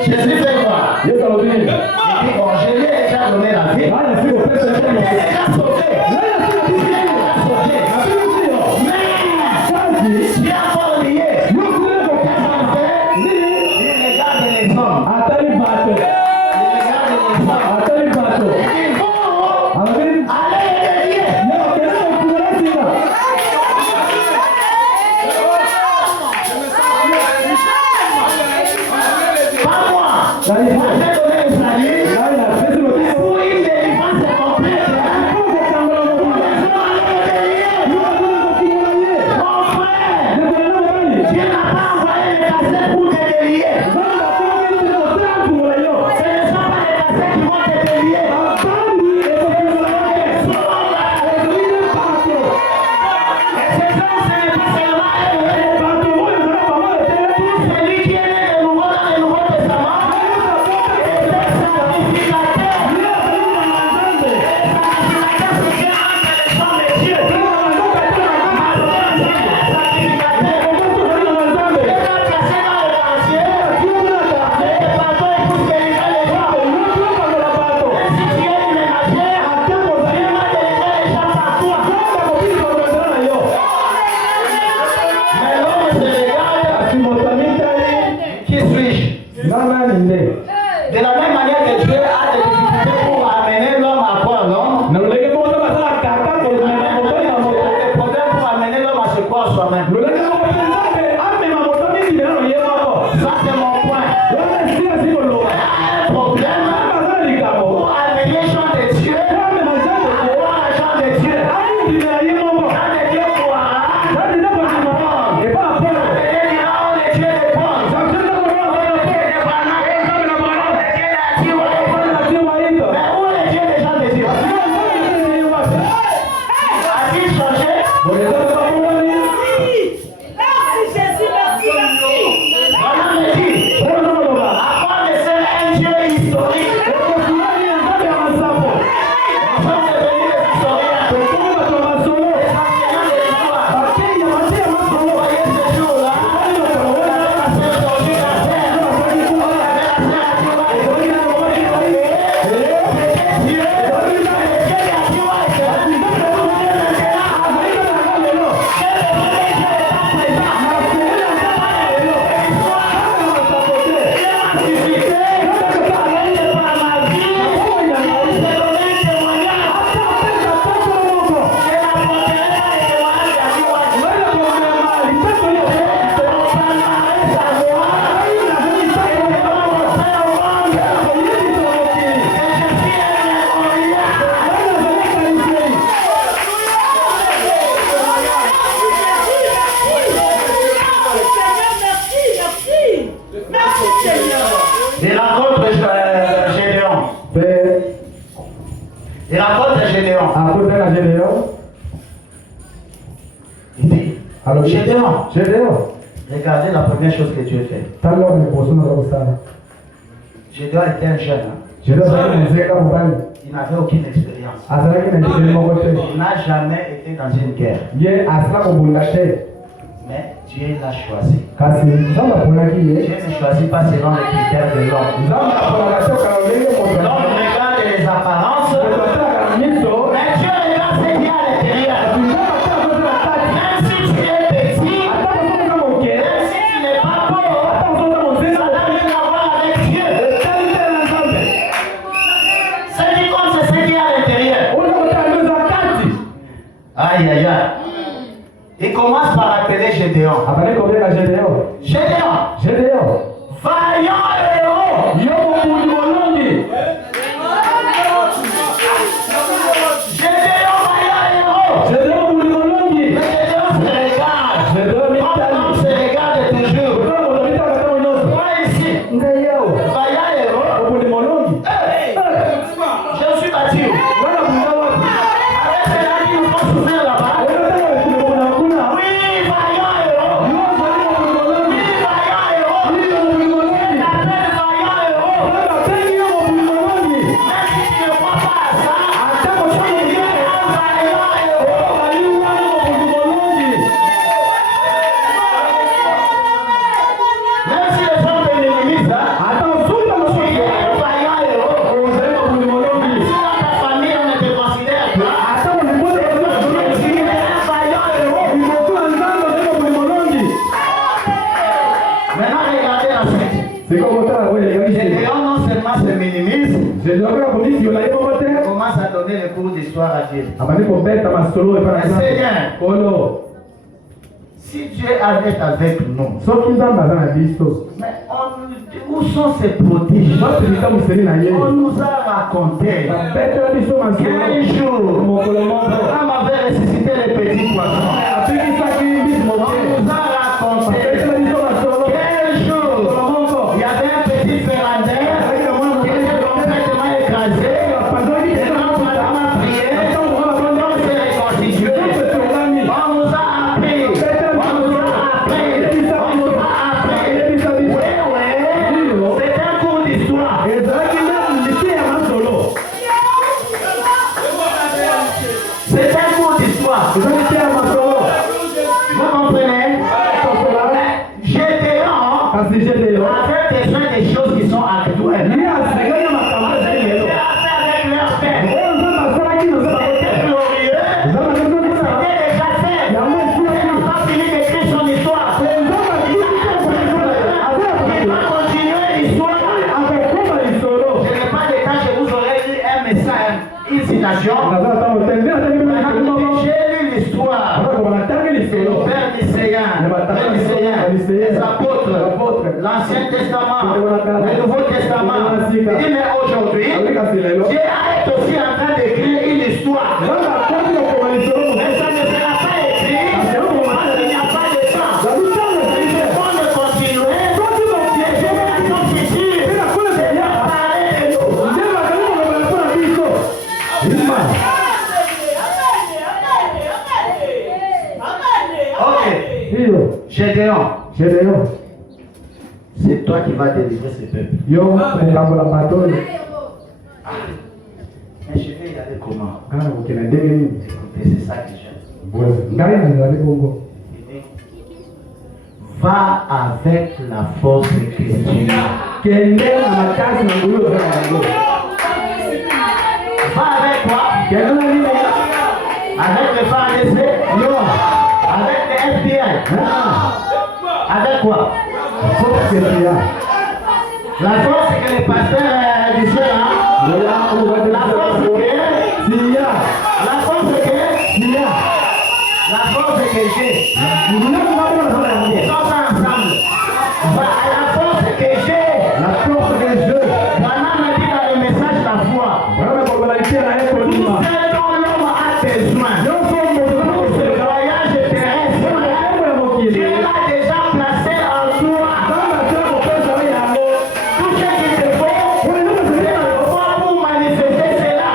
Jésus fait quoi? Il dit bon, je lui ai déjà donné la vie. Il est déjà sauvé. Mais tu as encore lié. Il regarde les hommes. Il regarde les hommes. Il dit bon, allez les lier. Pas moi. Moi, j'ai donné le salut pour une délivrance complète. Mon frère, Dieu n'a pas envoyé les cassets pour te délier. Ce ne sont pas les cassets qui vont te délier. Et ces hommes, ce n'est pas seulement celui qui est né de nouveau dans le Nouveau Testament. De la même manière que Dieu a des difficultés pour amener l'homme à croire l'homme, des problèmes pour amener l'homme à se croire soi-même. Ça c'est mon point. Un problème pour amener les gens de Dieu à croire les gens de Dieu. Quand de Dieu croira, amener l'Iran au Dieu de Paul. Il rencontre Gédéon. Il rencontre Gédéon. Il dit, Gédéon, regardez la première chose que Dieu fait. Gédéon était un jeune. Il n'avait aucune expérience. Il n'a jamais été dans une guerre. Mais Dieu l'a choisi. Dieu ne choisit pas selon les critères de l'homme. L'homme regarde les apparences, mais Dieu regarde ce qu'il y a à l'intérieur. Même si tu es petit, même si tu n'es pas pauvre, ça n'a rien à voir avec Dieu. Ce qui compte, c'est ce qu'il y a à l'intérieur. Aïe, aïe, aïe. Il commence par appeler Gédéon. Gédéon, vaillant héros. Gédéon, vaillant héros. Mais Gédéon se regarde. Comme l'homme se regarde toujours. ensuite, Gédéon non seulement se minimise, commence à donner le cours d'histoire à Dieu. Seigneur, si Dieu est avec nous, mais où sont ses prodiges? On nous a raconté qu'un jour, Abraham avait ressuscité les petits poissons. On nous a raconté qu'un jour, il y avait un petit ferrandaire qui était complètement écrasé. Et quand Abraham a prié, on s'est reconstitué. On nous a appris. C'est un cours d'histoire. C'est un cours d'histoire. Vous comprenez? Gédéon avait besoin des choses qui sont actuelles. C'était avec leur père. C'était glorieux. C'était déjà fait. Ils n'ont pas fini d'écrire son histoire. Il va continuer l'histoire. Je n'ai pas de temps, je vous aurais dit un message, une citation. J'ai lu l'histoire. Le Père Nicéen, les apôtres, l'Ancien Testament, le Nouveau Testament. Il dit, mais aujourd'hui, Dieu est aussi en train d'écrire une histoire. Mais ça ne sera pas écrit parce qu'il n'y a pas de temps. Il faut le continuer. Les générations futures, Seigneur parlait de nous. Ok. Gédéon, c'est toi qui vas délivrer ce peuple. Mais je vais y aller comment? Écoutez, c'est ça que j'aime. Va avec la force chrétienne. Va avec quoi? Avec le FARDC? Non. Avec le FBI? Avec quoi? La force que les pasteurs disaient là. La force que j'ai. Ils sont pas ensemble. La force que j'ai. Maintenant, me dit dans le message la foi. Tout ce dont l'homme a besoin. Pour ce voyage terrestre. Dieu l'a déjà placé en toi. Tout ce qu'il te faut, c'est le foi pour manifester cela.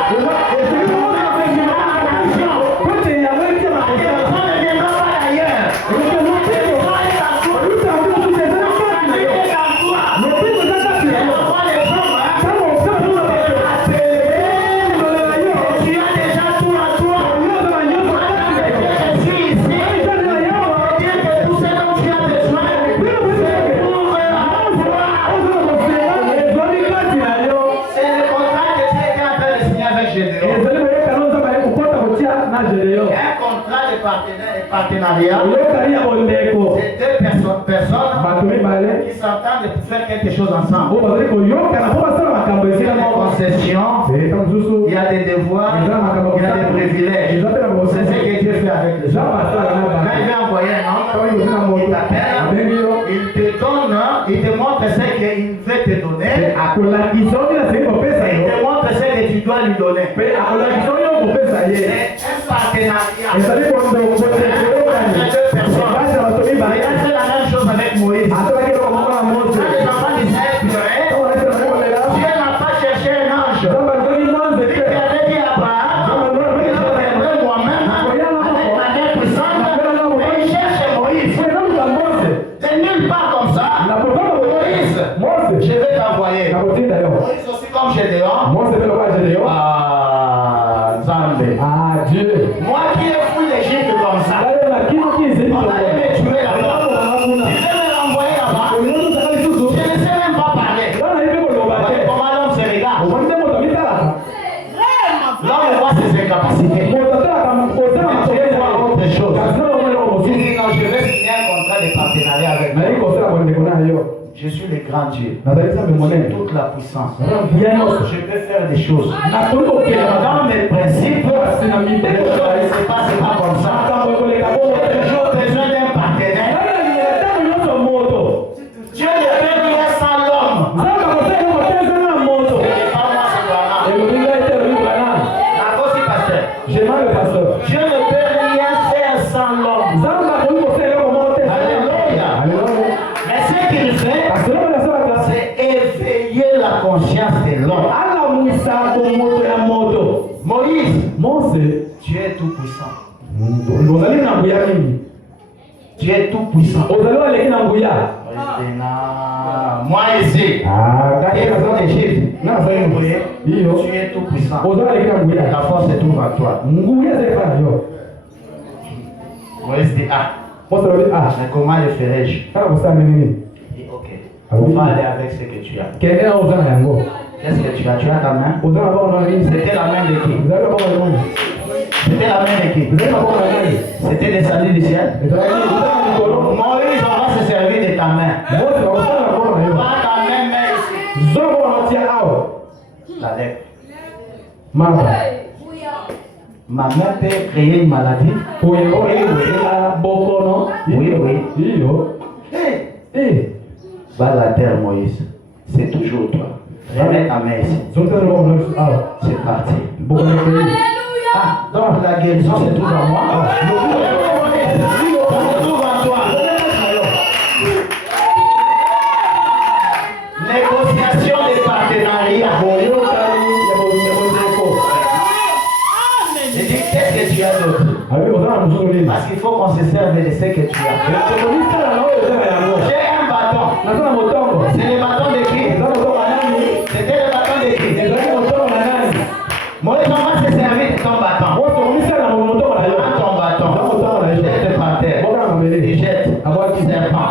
Partenariat. C'est deux personnes qui s'entendent pour faire quelque chose ensemble. Il y a des concessions, il y a des devoirs, il y a des privilèges. C'est ce que Dieu fait avec les gens. Quand il vient envoyer un homme, il t'appelle, il te donne, il te montre ce qu'il veut te donner. Il te montre ce que tu dois lui donner. C'est un partenariat. Deux personnes. Il a fait la même chose avec Moïse. Quand les enfants d'Israël pleuraient, Dieu n'a pas cherché un ange. Il avait dit à Abraham, je viendrai moi-même avec ma main puissante, mais il cherche Moïse. De nulle part comme ça, Moïse, je vais t'envoyer. Moïse aussi comme Gédéon. Dieu. Moi qui ai fou l'Égypte comme ça, on allait me tuer là-bas. Je vais me renvoyer là-bas. Je ne sais même pas parler. Comment l'homme se regarde? L'homme voit ses incapacités. Dieu voit autre chose. Il dit non, je vais signer un contrat de partenariat avec lui. Je suis le grand Dieu. J'ai Toute la puissance. Je peux faire des choses. Dans mes principes, c'est pas comme ça. Toujours besoin d'un partenaire. Dieu ne peut rien sans l'homme. Dieu ne peut rien faire sans l'homme. Alléluia. Mais ce qu'il fait, c'est éveiller la conscience de l'homme. Moïse, tu es tout puissant. Tu es tout puissant. Moi ici, tu es tout puissant. La force se trouve en toi. Moïse dit mais comment le ferai-je? dit ok. On va aller avec ce que tu as. Qu'est-ce que tu as? Tu as ta main? C'était la main de qui? C'était la main de qui? C'était descendu du ciel? Moïse, on va se servir de ta main. Pas ta même main ici. La lèvre. Ma main peut créer une maladie. Oui. Va à la terre, Moïse. C'est toujours toi. Remets ta main ici. C'est parti. Donc la guérison se trouve en moi. Se trouve en toi. Négociation des partenariats. Je dis, qu'est-ce que tu as d'autre? Parce qu'il faut qu'on se serve de ce que tu as. J'ai un bâton. C'est le bâton de qui? C'était le bâton de qui? Moïse, on va se servir de ton bâton. Prends ton bâton. Jette par terre. Et jette. Serpent.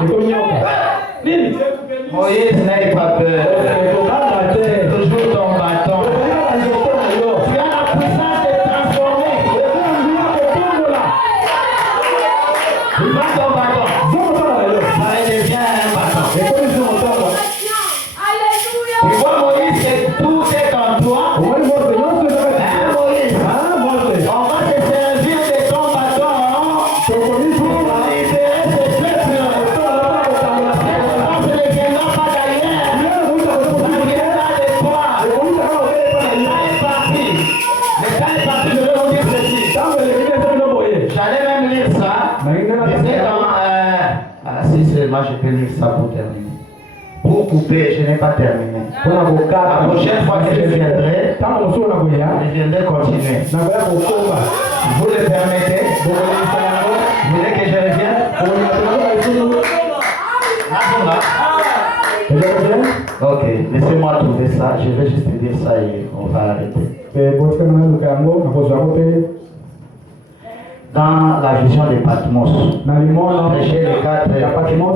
Moïse, n'aie pas peur. Toujours ton bâton. Tu as la puissance de transformer. Prends ton bâton. Ça devient un bâton. Tu vois Moïse, que tout est en toi. Moïse, on va te servir de ton bâton pour libérer ce peuple. On ne le viendra pas d'ailleurs. Ça viendra de toi. Le temps est parti. Le temps est parti, je vais vous dire ceci. J'allais même lire ça. C'est dans... si seulement je peux lire ça pour terminer. Pour couper, je n'ai pas terminé. La prochaine fois que je viendrai, je viendrai continuer. Vous le permettez? Vous voulez que je revienne? Ok, laissez-moi trouver ça. Je vais juste dire ça et on va arrêter. Dans la vision de Patmos, prêché le 4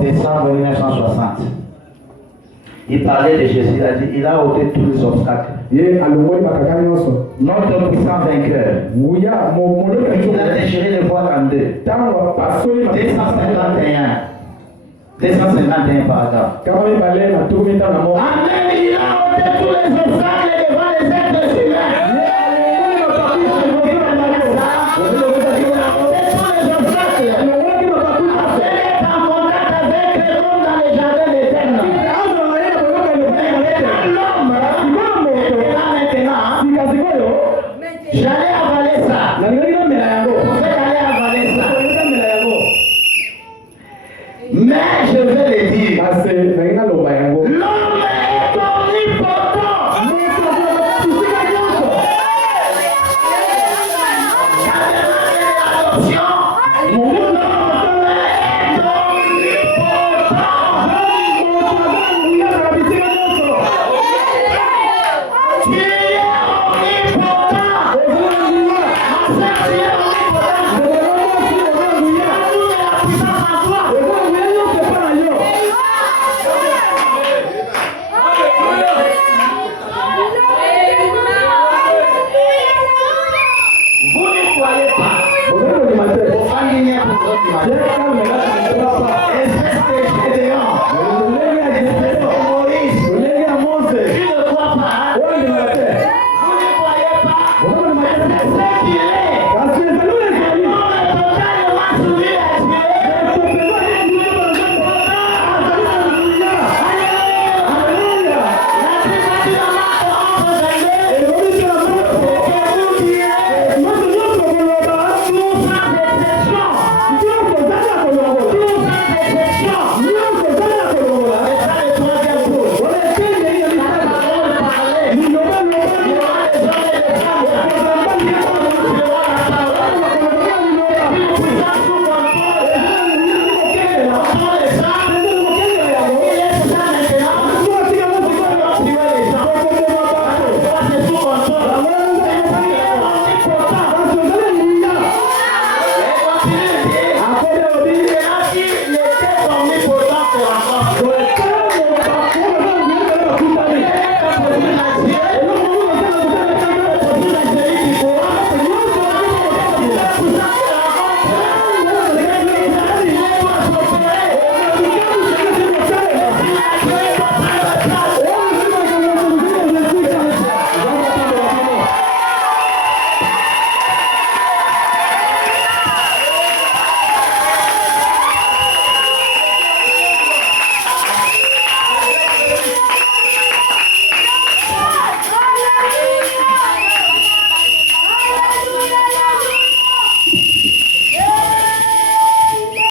décembre 1960. Il parlait de Jésus, il a dit, il a ôté tous les obstacles. Notre puissant vainqueur. Il a déchiré le voile en deux. 251 paragraphes. Amen, il a ôté tous les obstacles devant les êtres humains. J'allais avaler ça. Vous allez avaler ça. Mais je vais le dire.